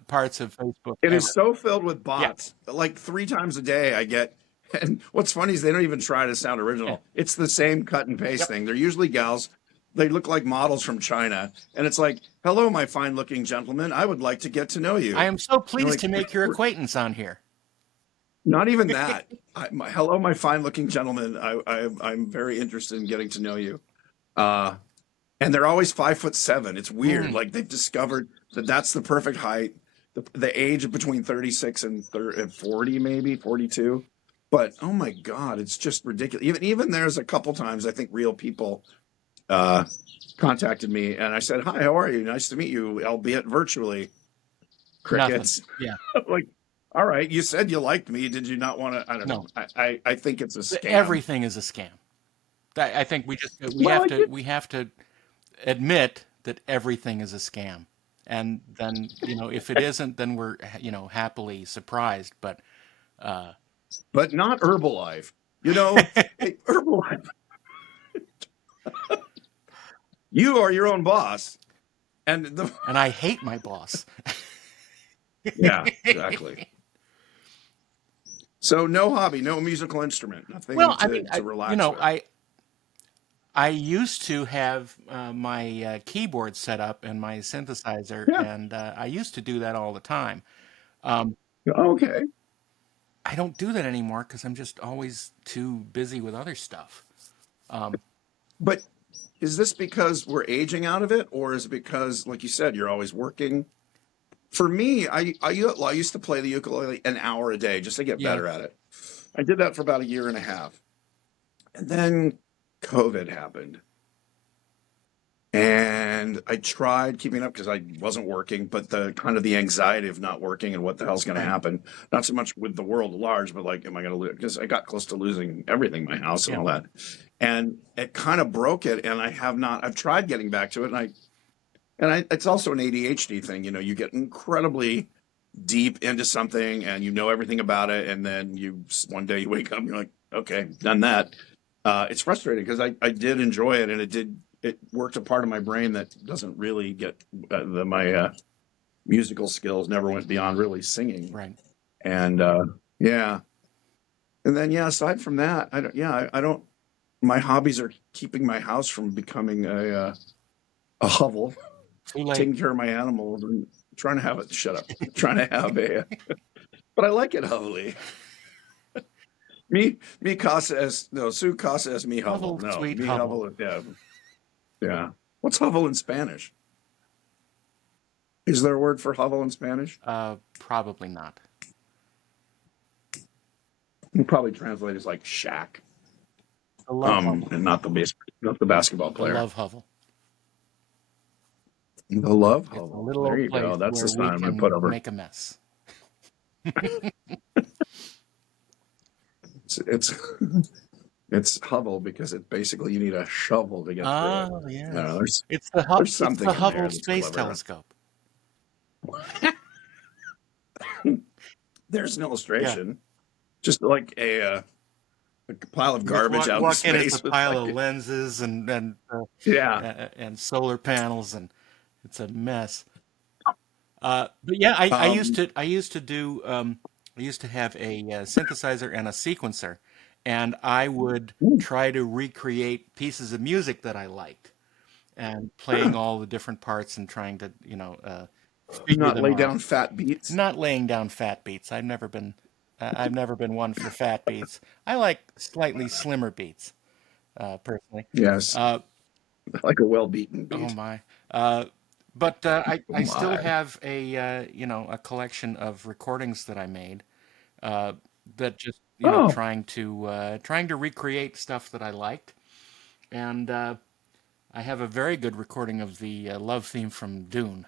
parts of Facebook it ever. is so filled with Yeah. bots. Like 3 times a day, I get. And what's funny is they don't even try to sound Yeah. original. It's the same cut and paste Yep. thing. They're usually gals. They look like models from China, and it's like, "Hello, my fine-looking gentleman. I would like to get to know I you." am so You're pleased like, to make your acquaintance on here. not even that. Hello, my fine-looking gentleman. I'm very interested in getting to know you. Uh, and they're always 5'7". It's weird. Mm. Like, they've discovered that that's the perfect height. The age between 36 and 40, maybe 42. But oh my God, it's just ridiculous. Even there's a couple times I think real people uh, contacted me and I said, "Hi, how are you? Nice to meet you, albeit virtually." Nothing. Crickets. Yeah. Like, all right, you said you liked me. Did you not want to? I don't know. No. I think it's a scam. Everything is a scam. I think Well, I get, we have to admit that everything is a scam. And then, if it isn't, then we're, happily surprised. But uh, but not Herbalife. You know, hey, Herbalife, you are your own boss. And the and I hate my boss. yeah, exactly. So no hobby, no musical instrument, nothing Well, I mean, to relax with. I used to have my keyboard set up and my synthesizer, Yeah. and I used to do that all the time. Um, Okay. I don't do that anymore because I'm just always too busy with other stuff. Um, But is this because we're aging out of it, or is it because, like you said, you're always working? For me, I used to play the ukulele an hour a day just to get yeah, better at it. I did that for about a year and a half, and then COVID happened, and I tried keeping up because I wasn't working, but the kind of the anxiety of not working and what the hell's going to right, happen, not so much with the world at large, but like, am I going to lose? Because I got close to losing everything, my house and yeah, all that. And it kind of broke it. And I have not, I've tried getting back to it. It's also an ADHD thing. You know, you get incredibly deep into something and you know everything about it. And then one day you wake up and you're like, okay, done that. It's frustrating because I did enjoy it and it worked a part of my brain that doesn't really get my musical skills never went beyond really singing. right. And yeah. And then, yeah, aside from that, I don't, my hobbies are keeping my house from becoming a hovel, Too late. taking care of my animals and trying to have it, shut up, trying to have but I like it heavily. Me casa es, no, su casa es mi hovel. Hovel, No, sweet mi hovel. hovel, yeah. Yeah. What's hovel in Spanish? Is there a word for hovel in Spanish? Probably not. You probably translate as like shack. The love hovel. And not the basketball The player. love hovel. The love It's a hovel. little There old you place go. That's the where we sign I'm going to put can over. make a mess. It's it's hovel because it basically you need a shovel to get through it. Oh, I don't know. yes. There's It's something the in there Hubble that's Space clever. Telescope. There's an Yeah. illustration, just like a pile of You just garbage out in walk in, it's a space with pile of like lenses yeah. and solar panels, and it's a mess. But yeah, Um, I used to have a synthesizer and a sequencer, and I would ooh, try to recreate pieces of music that I liked, and huh. playing all the different parts and trying to, figure Not them lay out. down fat beats. Not laying down fat beats. I've never been one for fat beats. I like slightly slimmer beats, personally. Yes, Uh, like a well beaten oh beat. my. But Oh I still my. have a collection of recordings that I made, uh, that just, Oh, trying to recreate stuff that I liked. And I have a very good recording of the love theme from Dune,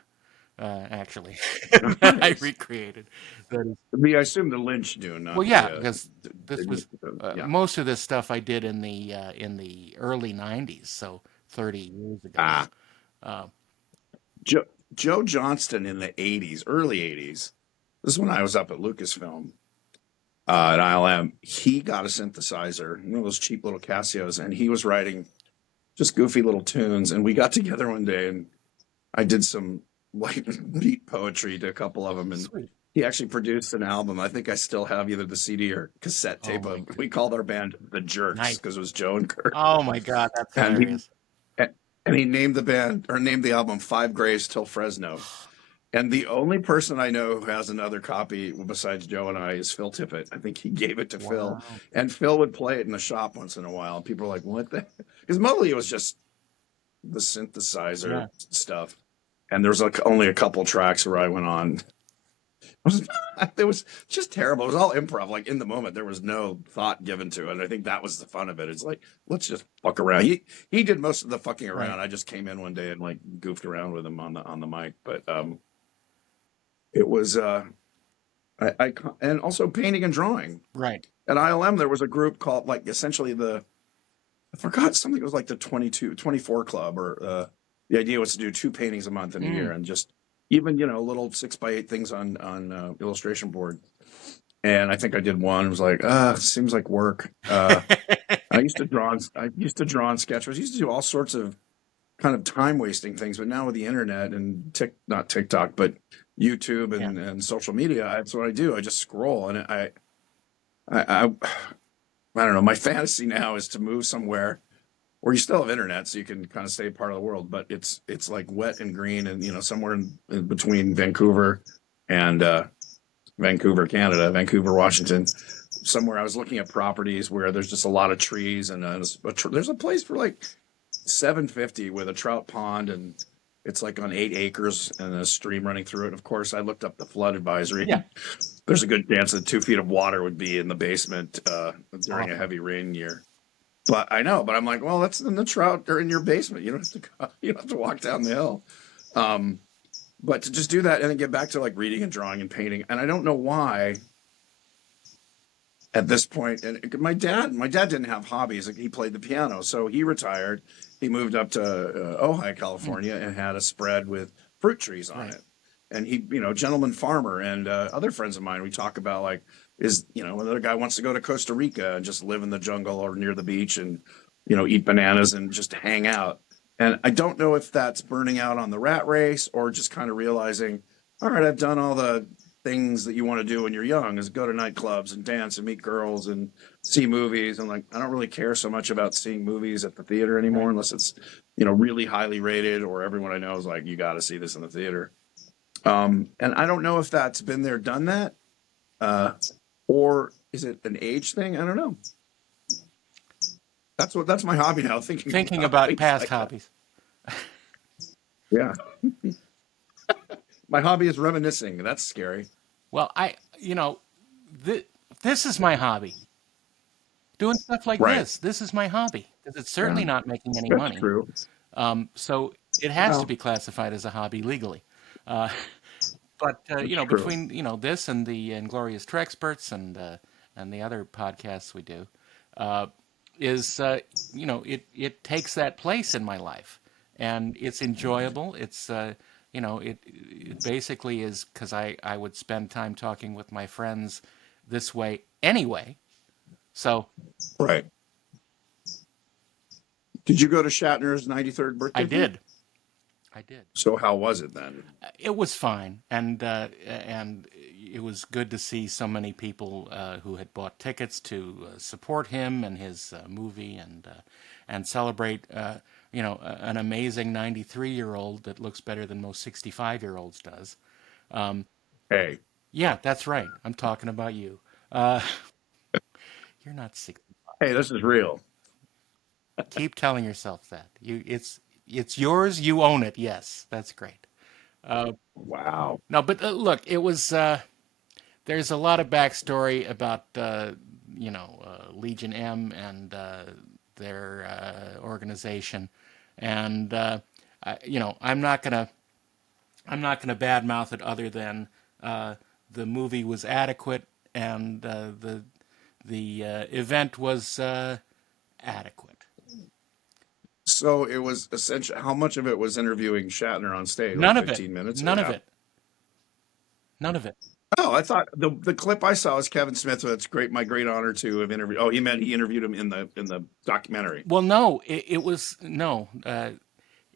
actually, that I nice. recreated. That is, I assume the Lynch Dune, well, not yeah, the because this was yeah. most of this stuff I did in the early '90s, so 30 years ago. Ah, Uh, Joe, Joe Johnston in the '80s, early '80s. This is when I was up at Lucasfilm at ILM. He got a synthesizer, one of those cheap little Casios, and he was writing just goofy little tunes. And we got together one day, and I did some light beat poetry to a couple of them, and Sweet. he actually produced an album. I think I still have either the CD or cassette Oh tape my of. God. We called our band the Jerks Nice. because it was Joe and Kurt, Oh my God, that's and hilarious. he named the band or named the album Five Graves Till Fresno. And the only person I know who has another copy besides Joe and I is Phil Tippett. I think he gave it to Phil, Wow. and Phil would play it in the shop once in a while. And people were like, "What the?" Because mostly it was just the synthesizer Yeah. stuff, and there's like only a couple tracks where I went on. It was just terrible. It was all improv. Like in the moment, there was no thought given to it. And I think that was the fun of it. It's like, let's just fuck around. He did most of the fucking Right. around. I just came in one day and like goofed around with him on the mic. But it was I and also painting and drawing. Right. At ILM, there was a group called like essentially I forgot something. It was like the 24 club, or the idea was to do 2 paintings a month in a year, Mm. and just even little 6x8 things on illustration board. And I think I did one. It was like, seems like work. I used to draw on sketches. I used to do all sorts of kind of time wasting things, but now with the internet and not TikTok, but YouTube Yeah. and social media, that's what I do. I just scroll, and I I don't know. My fantasy now is to move somewhere where you still have internet, so you can kind of stay part of the world, but it's like wet and green, and somewhere in between Vancouver and Vancouver, Canada, Vancouver, Washington. Somewhere I was looking at properties where there's just a lot of trees, and there's a place for like 750 with a trout pond, and it's like on 8 acres and a stream running through it. And of course, I looked up the flood advisory. Yeah. There's a good chance that 2 feet of water would be in the basement during a Awful. heavy rain year. But I know, but I'm like, well, that's in the trout are in your basement. You don't have to you don't have to walk down the hill. Um, but to just do that and then get back to like reading and drawing and painting, and I don't know why at this point. And my dad didn't have hobbies. Like, he played the piano, so he retired. He moved up to Ojai, Mm. California, and had a spread with fruit trees on Right. it. And he, gentleman farmer, and other friends of mine, we talk about like, another guy wants to go to Costa Rica and just live in the jungle or near the beach and, eat bananas and just hang out. And I don't know if that's burning out on the rat race or just kind of realizing, all right, I've done all the things that you want to do when you're young, is go to nightclubs and dance and meet girls and see movies. And like, I don't really care so much about seeing movies at the theater Right. anymore, unless it's, really highly rated, or everyone I know is like, you got to see this in the theater. And I don't know if that's been there, done that, uh, or is it an age thing? I don't know. That's my hobby now. Thinking About about things past like that. hobbies. Yeah, my hobby is reminiscing. That's scary. Well, this is my hobby. Doing stuff like Right. this is my hobby because it's Yeah, certainly not making any that's money. true. So it has to Well, be classified as a hobby legally. Uh, but that's true. between this and the Inglorious Trexperts and the other podcasts we do, uh, is it takes that place in my life, and it's enjoyable. It's it basically is because I would spend time talking with my friends this way anyway. So Right. Did you go to Shatner's 93rd I birthday thing? did. I did. So how was it then? It was fine, and it was good to see so many people who had bought tickets to support him and his movie and celebrate an amazing 93-year-old that looks better than most 65-year-olds does. Um, Hey, yeah, that's right. I'm talking about you. Uh, you're not 60. hey, this is real. Keep telling yourself that. It's yours. You own it. Yes, that's great. Uh, Wow. no, but look, it was. There's a lot of backstory about Legion M and their organization, and I'm not gonna badmouth it other than the movie was adequate and the event was adequate. So it was essentially, how much of it was interviewing Shatner on stage? Like None of it. 15 minutes or None of half? it. None of it. Oh, I thought the clip I saw was Kevin Smith. That's great. My great honor to have interviewed. Oh, he interviewed him in the documentary. Well, no, it was no.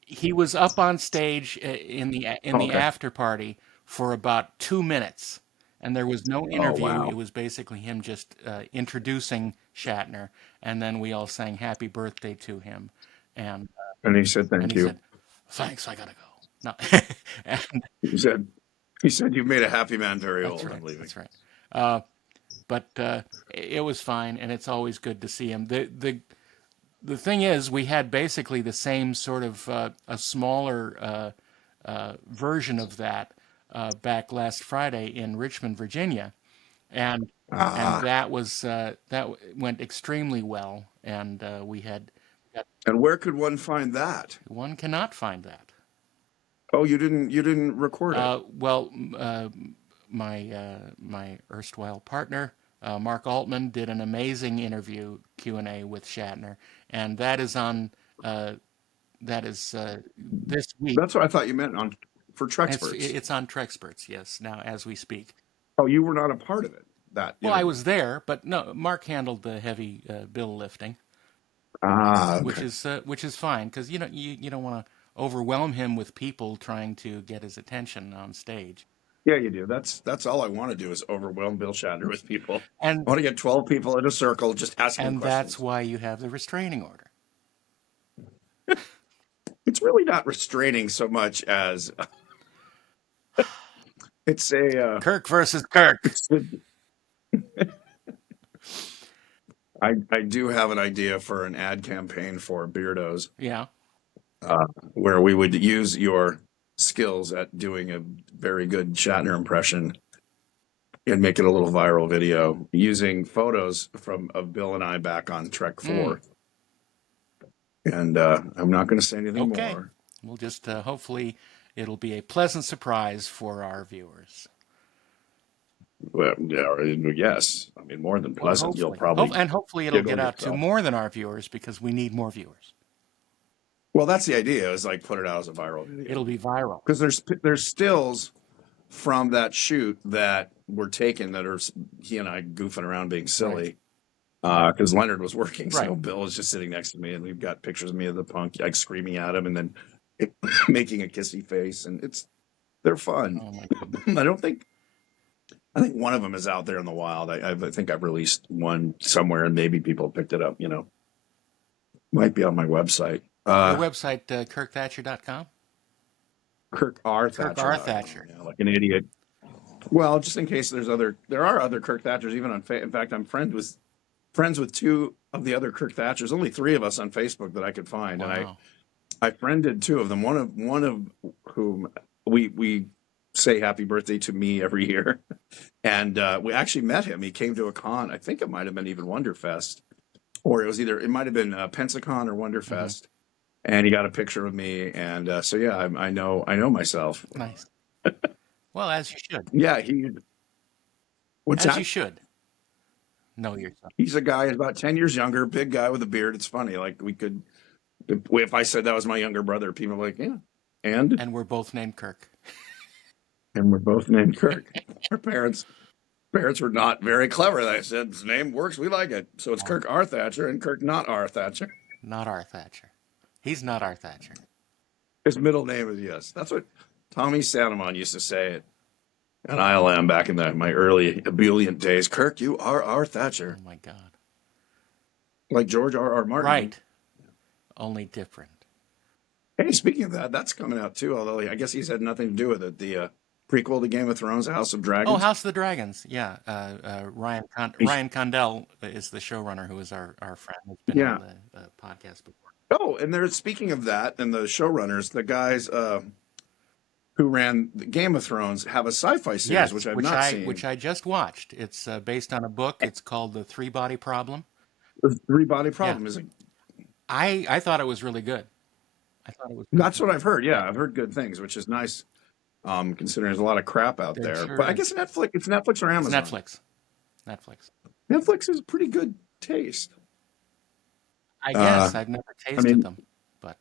He was up on stage in Oh, the okay. after party for about 2 minutes, and there was no Oh, interview. It wow. was basically him just introducing Shatner, and then we all sang "Happy Birthday" to him, and And he said, and "Thank he you." said, "Thanks, I gotta go." No, and He said, "You've made a happy man very that's old. right. I'm leaving." That's right. Uh, but it was fine, and it's always good to see him. The thing is, we had basically the same sort of a smaller version of that back last Friday in Richmond, Virginia, and Ah, that went extremely well, and we had got, and where could one find that? one cannot find that. Oh, you didn't record it. Well, my erstwhile partner, Mark Altman, did an amazing interview Q&A with Shatner, and that is on this week. That's what I thought you meant on for Trexperts. It's on Trexperts, yes, now as we speak. Oh, you were not a part of it. That Well, I interview. was there, but no, Mark handled the heavy bill lifting, Ah, which okay. is fine because you don't want to overwhelm him with people trying to get his attention on stage. Yeah, you do. That's all I want to do is overwhelm Bill Shatner with people. And I want to get 12 people in a circle just asking him and that's questions. why you have the restraining order. It's really not restraining so much as it's a Kirk versus Kirk. it's I do have an idea for an ad campaign for Beardos, Yeah. where we would use your skills at doing a very good Shatner impression and make it a little viral video using photos of Bill and I back on Trek 4. And I'm not going to say anything Okay. more. We'll just hopefully it'll be a pleasant surprise for our viewers. Well, yeah, yes. I mean, more than Well, pleasant. You'll hopefully, probably and hopefully it'll giggle get out to yourself. more than our viewers because we need more viewers. Well, that's the idea. Is like put it out as a viral video It'll be viral. because there's stills from that shoot that were taken that are he and I goofing around being silly. Because Leonard was working, so Right. Bill was just sitting next to me, and we've got pictures of me of the punk, like screaming at him, and then making a kissy face, and they're fun. Oh my goodness. I think one of them is out there in the wild. I think I've released one somewhere, and maybe people picked it up. Might be on my website. Your website, kirkthatcher.com? Kirk R. Kirk Thatcher. R. Thatcher. Yeah, like an idiot. Well, just in case there are other Kirk Thatchers even on. In fact, I'm friends with two of the other Kirk Thatchers. Only three of us on Facebook that I could find, and Wow. I friended two of them. One of whom we say happy birthday to me every year, and we actually met him. He came to a con. I think it might have been even Wonderfest, or it might have been Pensacon or Wonderfest, and he got a picture of me. And so yeah, I know myself. Nice. Well, as you should. Yeah, what's As that? you should know yourself. He's a guy about 10 years younger, big guy with a beard. It's funny. Like if I said that was my younger brother, people were like, yeah. And we're both named Kirk. And we're both named Kirk. Our parents were not very clever. They said his name works, we like it. So it's Kirk R. Thatcher and Kirk not R. Thatcher. Not R. Thatcher. He's not R. Thatcher. His middle name is yes. That's what Tommy Sanamon used to say it. And ILM back in my early ebullient days. Kirk, you are R. Thatcher. Oh my God. Like George R. Martin. Right. Only different. Hey, speaking of that, that's coming out too, although I guess he's had nothing to do with it. The prequel to Game of Thrones, House of Dragons. Oh, House of the Dragons. Yeah. Ryan Condell is the showrunner who is our friend. Has been on the podcast before. Oh, and speaking of that, and the showrunners, the guys who ran the Game of Thrones have a sci-fi series, Yes, which I've not seen. Which I just watched. It's based on a book. It's called The Three Body Problem. The Three Body Problem is. I thought it was really good. I thought it was. That's what I've heard. Yeah, I've heard good things, which is nice. Considering there's a lot of crap out there. Sure But I is. guess Netflix. It's Netflix or Amazon. It's Netflix. Netflix is pretty good taste. I guess I've never tasted them, but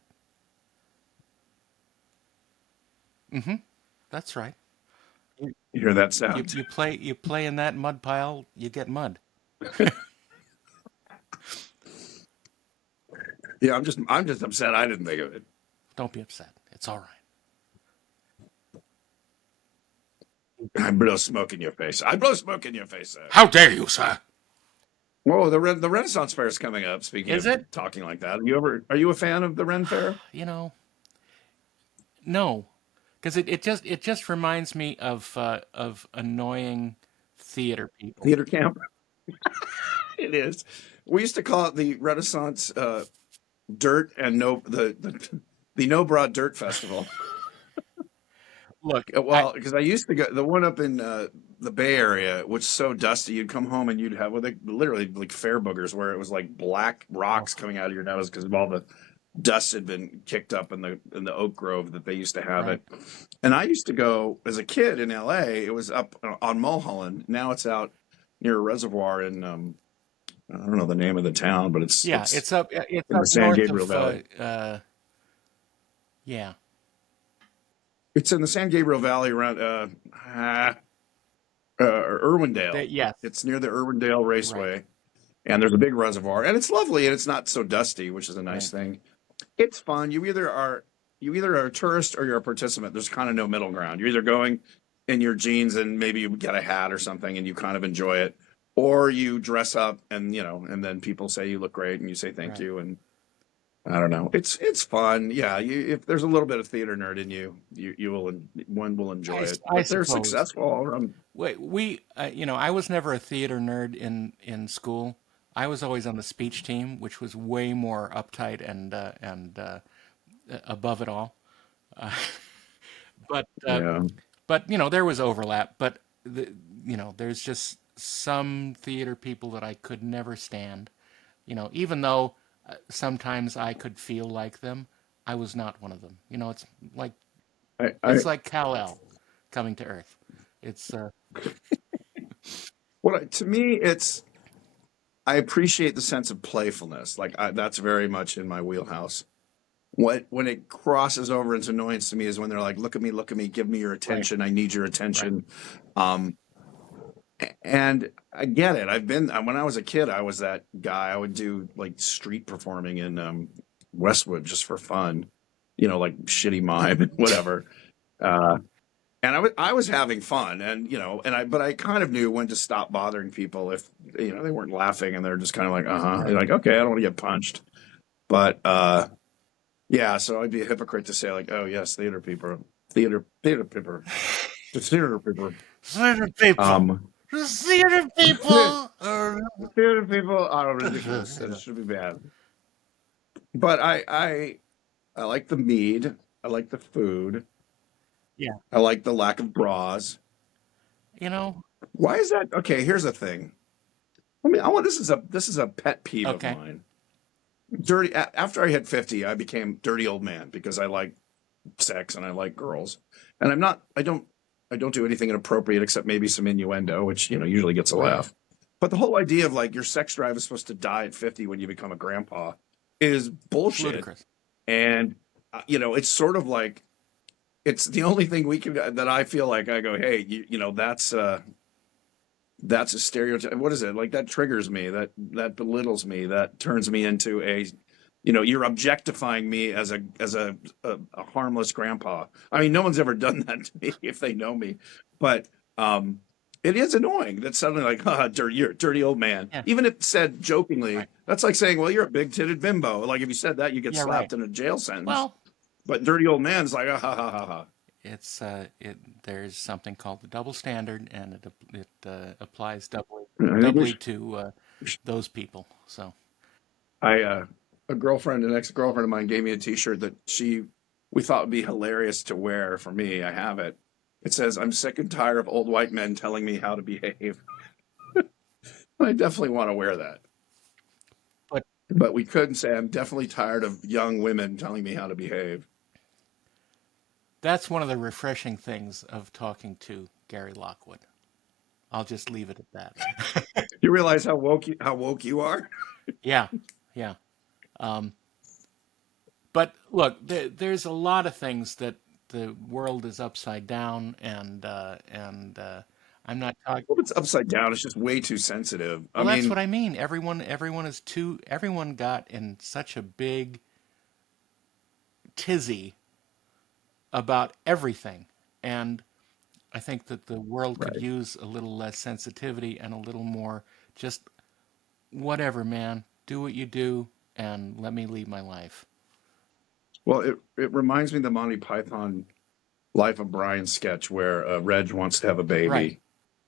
that's right. You hear that sound? You play in that mud pile, you get mud. Yeah, I'm just upset I didn't think of it. Don't be upset. It's all right. I blow smoke in your face. I blow smoke in your face, sir. How dare you, sir? Whoa, the Renaissance Fair is coming up. Speaking Is of it? talking like that, are you a fan of the Ren Fair? No, because it just reminds me of annoying theater people. Theater camp. It is. We used to call it the Renaissance Dirt and No Broad Dirt Festival. look, I Well, because I used to go the one up in the Bay Area, which was so dusty. You'd come home and you'd have, well, they literally like fair boogers, where it was like black oh, rocks coming out of your nose because of all the dust had been kicked up in the oak grove that they used to have right. it. And I used to go as a kid in L.A. It was up on Mulholland. Now it's out near a reservoir in I don't know the name of the town, but Yeah, it's it's in the up San north Gabriel of Valley. yeah. It's in the San Gabriel Valley around Irwindale. Yes, It's near the Irwindale right, Raceway, and there's a big reservoir, and it's lovely, and it's not so dusty, which is a nice right, thing. It's fun. You either are a tourist or you're a participant. There's kind of no middle ground. You're either going in your jeans and maybe you get a hat or something and you kind of enjoy it, or you dress up and and then people say you look great and you say thank right. you, and I don't know. It's fun. Yeah, if there's a little bit of theater nerd in you, you will one will enjoy it. I But they're suppose. successful all around. I was never a theater nerd in school. I was always on the speech team, which was way more uptight and above it all. Uh, but Yeah. there was overlap. But there's just some theater people that I could never stand. Even though sometimes I could feel like them, I was not one of them. Like I it's like Kal-El coming to Earth. It's to me it's I appreciate the sense of playfulness. Like that's very much in my wheelhouse. What when it crosses over into annoyance to me is when they're like, look at me, give me your right, attention. I need your right, attention." Um, and I get it. I've been when I was a kid, I was that guy. I would do like street performing in Westwood just for fun, like shitty mime, whatever. Uh, and I was having fun, and but I kind of knew when to stop bothering people if they weren't laughing and they're just kind of like, right. like, okay, I don't want to get punched. But yeah, so I'd be a hypocrite to say like, oh yes, theater people, the theater people. Theater people. Um, Theater the people. theater people are ridiculous. It should be bad. But I like the mead. I like the food. Yeah. I like the lack of bras. You know. Why is that? Okay, here's the thing. I mean, I want this is a pet peeve of Okay. mine. After I hit 50, I became dirty old man because I like sex and I like girls, and I don't do anything inappropriate except maybe some innuendo, which usually gets a Right. laugh. But the whole idea of like your sex drive is supposed to die at 50 when you become a grandpa is It's bullshit. ludicrous. And it's sort of like it's the only thing we can that I feel like I go, hey, that's a stereotype. What is it? Like that triggers me, that belittles me, that turns me into a you're objectifying me as a harmless grandpa. I mean, no one's ever done that to me if they know me. But it is annoying that suddenly like, you're a dirty old man. Yeah. Even if said jokingly, Right. that's like saying, well, you're a big titted bimbo. Like if you said that, you get Yeah. Right. slapped in a jail sentence. Well, But dirty old man's like, ha ha ha ha. it's there's something called the double standard, and it applies I think doubly to those people. So I a girlfriend, an ex-girlfriend of mine gave me a t-shirt that we thought would be hilarious to wear for me. I have it. It says, "I'm sick and tired of old white men telling me how to behave." I definitely want to wear that. but But we couldn't say, "I'm definitely tired of young women telling me how to behave." that's one of the refreshing things of talking to Gary Lockwood. I'll just leave it at that. You realize how woke you are? Yeah. Yeah. Um, but look, there's a lot of things that the world is upside down, and I'm not talking. Well, it's upside down. It's just way too sensitive. I Well, that's what mean, I mean. Everyone got in such a big tizzy about everything, and I think that the world could right. use a little less sensitivity and a little more just whatever, man. Do what you do, and let me lead my life. Well, it reminds me of the Monty Python Life of Brian sketch where Reg wants to have a Right. baby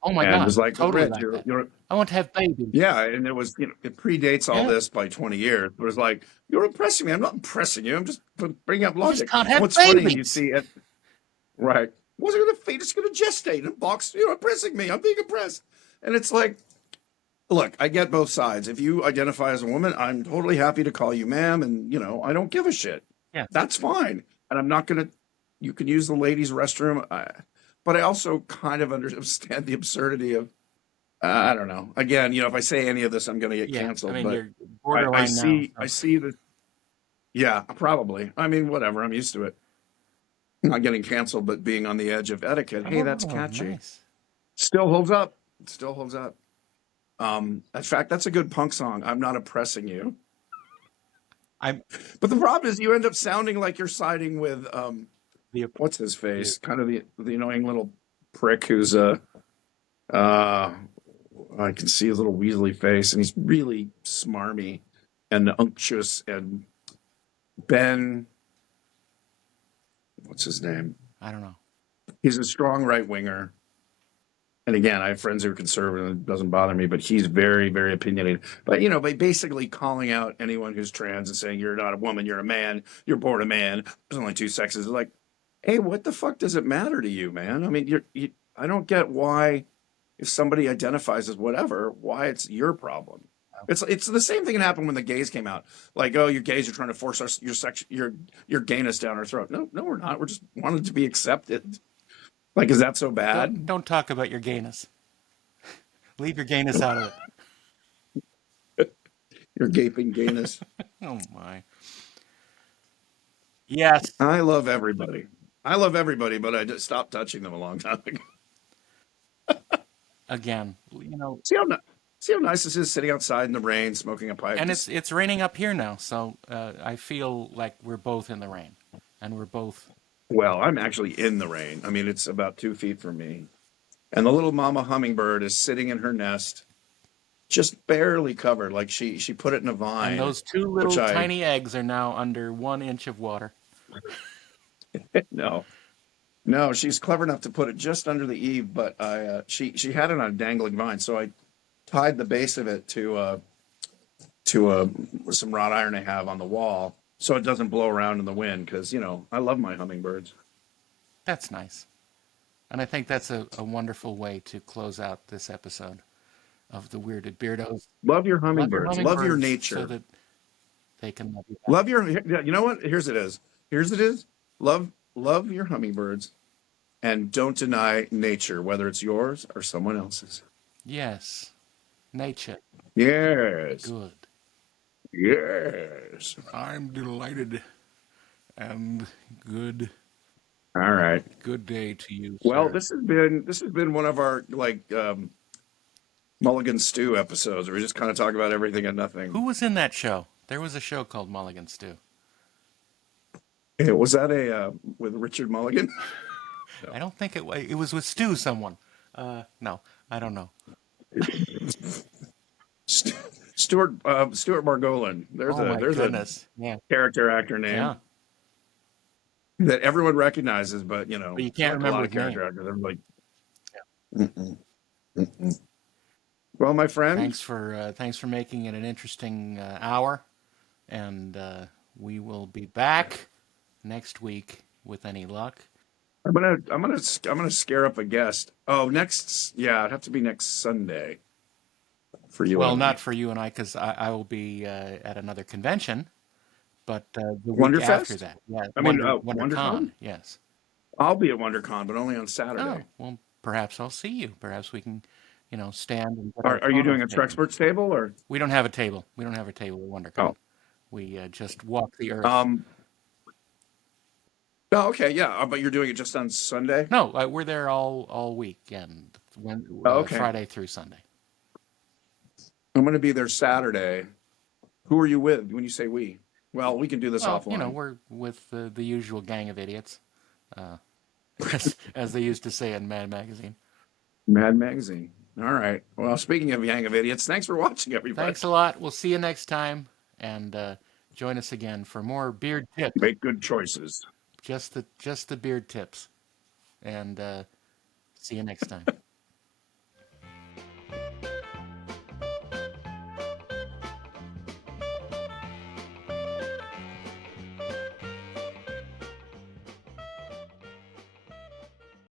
Oh my and God, was like, totally Reg, like that. you're I want to have babies. yeah, and it was it predates all Yeah, this by 20 years. But it was like, you're impressing me. I'm not impressing you. I'm just bringing up you just logic. can't And have what's funny, you babies. see it right. wasn't going to fate. It's going to gestate and box, oppressing me. I'm being oppressed. And it's like, look, I get both sides. If you identify as a woman, I'm totally happy to call you ma'am. And, I don't give a shit. Yeah. That's fine. And I'm not going to, you can use the ladies' restroom. But I also kind of understand the absurdity of, I don't know. Again, if I say any of this, I'm going to get Yeah. I canceled. mean, But you're I borderline now. see, I see the, yeah, probably. I mean, whatever. I'm used to it. Not getting canceled, but being on the edge of etiquette. Hey, that's Oh, catchy. nice. Still holds up. It still holds up. In fact, that's a good punk song. I'm not oppressing you. I'm But the problem is you end up sounding like you're siding with the what's his face? Kind of the annoying little prick who's I can see his little weaselly face, and he's really smarmy and unctuous. And Ben, what's his name? I don't know. He's a strong right winger. And again, I have friends who are conservative, and it doesn't bother me, but he's very, very opinionated. But by basically calling out anyone who's trans and saying you're not a woman, you're a man, you're born a man. There's only two sexes. It's like, hey, what the fuck does it matter to you, man? I mean, I don't get why, if somebody identifies as whatever, why it's your problem. It's the same thing that happened when the gays came out. Like, oh, you gays are trying to force your gayness down our throat. No, we're not. We're just wanted to be accepted. Like, is that so bad? Don't talk about your gayness. Leave your gayness out of it. Your gaping gayness. Oh my. Yes. I love everybody. But I just stopped touching them a long time ago. Again, See how nice this is, sitting outside in the rain, smoking a pipe. and it's raining up here now, so I feel like we're both in the rain, and we're both. Well, I'm actually in the rain. I mean, it's about 2 feet from me, and the little mama hummingbird is sitting in her nest, just barely covered. Like she put it in a vine. And those two little tiny eggs are now under 1 inch of water. No, she's clever enough to put it just under the eave, but she had it on a dangling vine, so I tied the base of it to some wrought iron I have on the wall, so it doesn't blow around in the wind. Because I love my hummingbirds. That's nice, and I think that's a wonderful way to close out this episode of the Weirded Beardos. Love your hummingbirds. Love your nature. So that they can love you. Love your. You know what? Here's it is. Love your hummingbirds, and don't deny nature, whether it's yours or someone else's. Yes, nature. Yes. Good. Yes. I'm delighted, and good. All right. Good day to you. Well, sir. this has been one of our Mulligan Stew episodes, where we just kind of talk about everything and nothing. Who was in that show? There was a show called Mulligan Stew. Was that with Richard Mulligan? No. I don't think it was. It was with Stu someone. No, I don't know. Stuart Margolin. There's a character actor name that everyone recognizes, but but you can't remember his name. Actors. I'm like, Well, my friend, thanks for making it an interesting hour, and we will be back next week with any luck. I'm gonna scare up a guest. Oh, it'd have to be next Sunday for you. Well, not for you and I, because I will be at another convention, but the week Wonderfest? After that, yeah, WonderCon, yes. I'll be at WonderCon, but only on Saturday. Oh, well, perhaps I'll see you. Perhaps we can, stand. And are you doing a Trexperts table, or we don't have a table? We don't have a table at WonderCon. Oh. We just walk the earth. Oh, okay, yeah, but you're doing it just on Sunday? No, we're there all weekend, Friday through Sunday. I'm going to be there Saturday. Who are you with when you say we? Well, we can do this offline. We're with the usual gang of idiots, as they used to say in Mad Magazine. Mad Magazine. All right. Well, speaking of gang of idiots, thanks for watching, everybody. Thanks a lot. We'll see you next time, and join us again for more beard tips. Make good choices. Just the beard tips, and see you next time.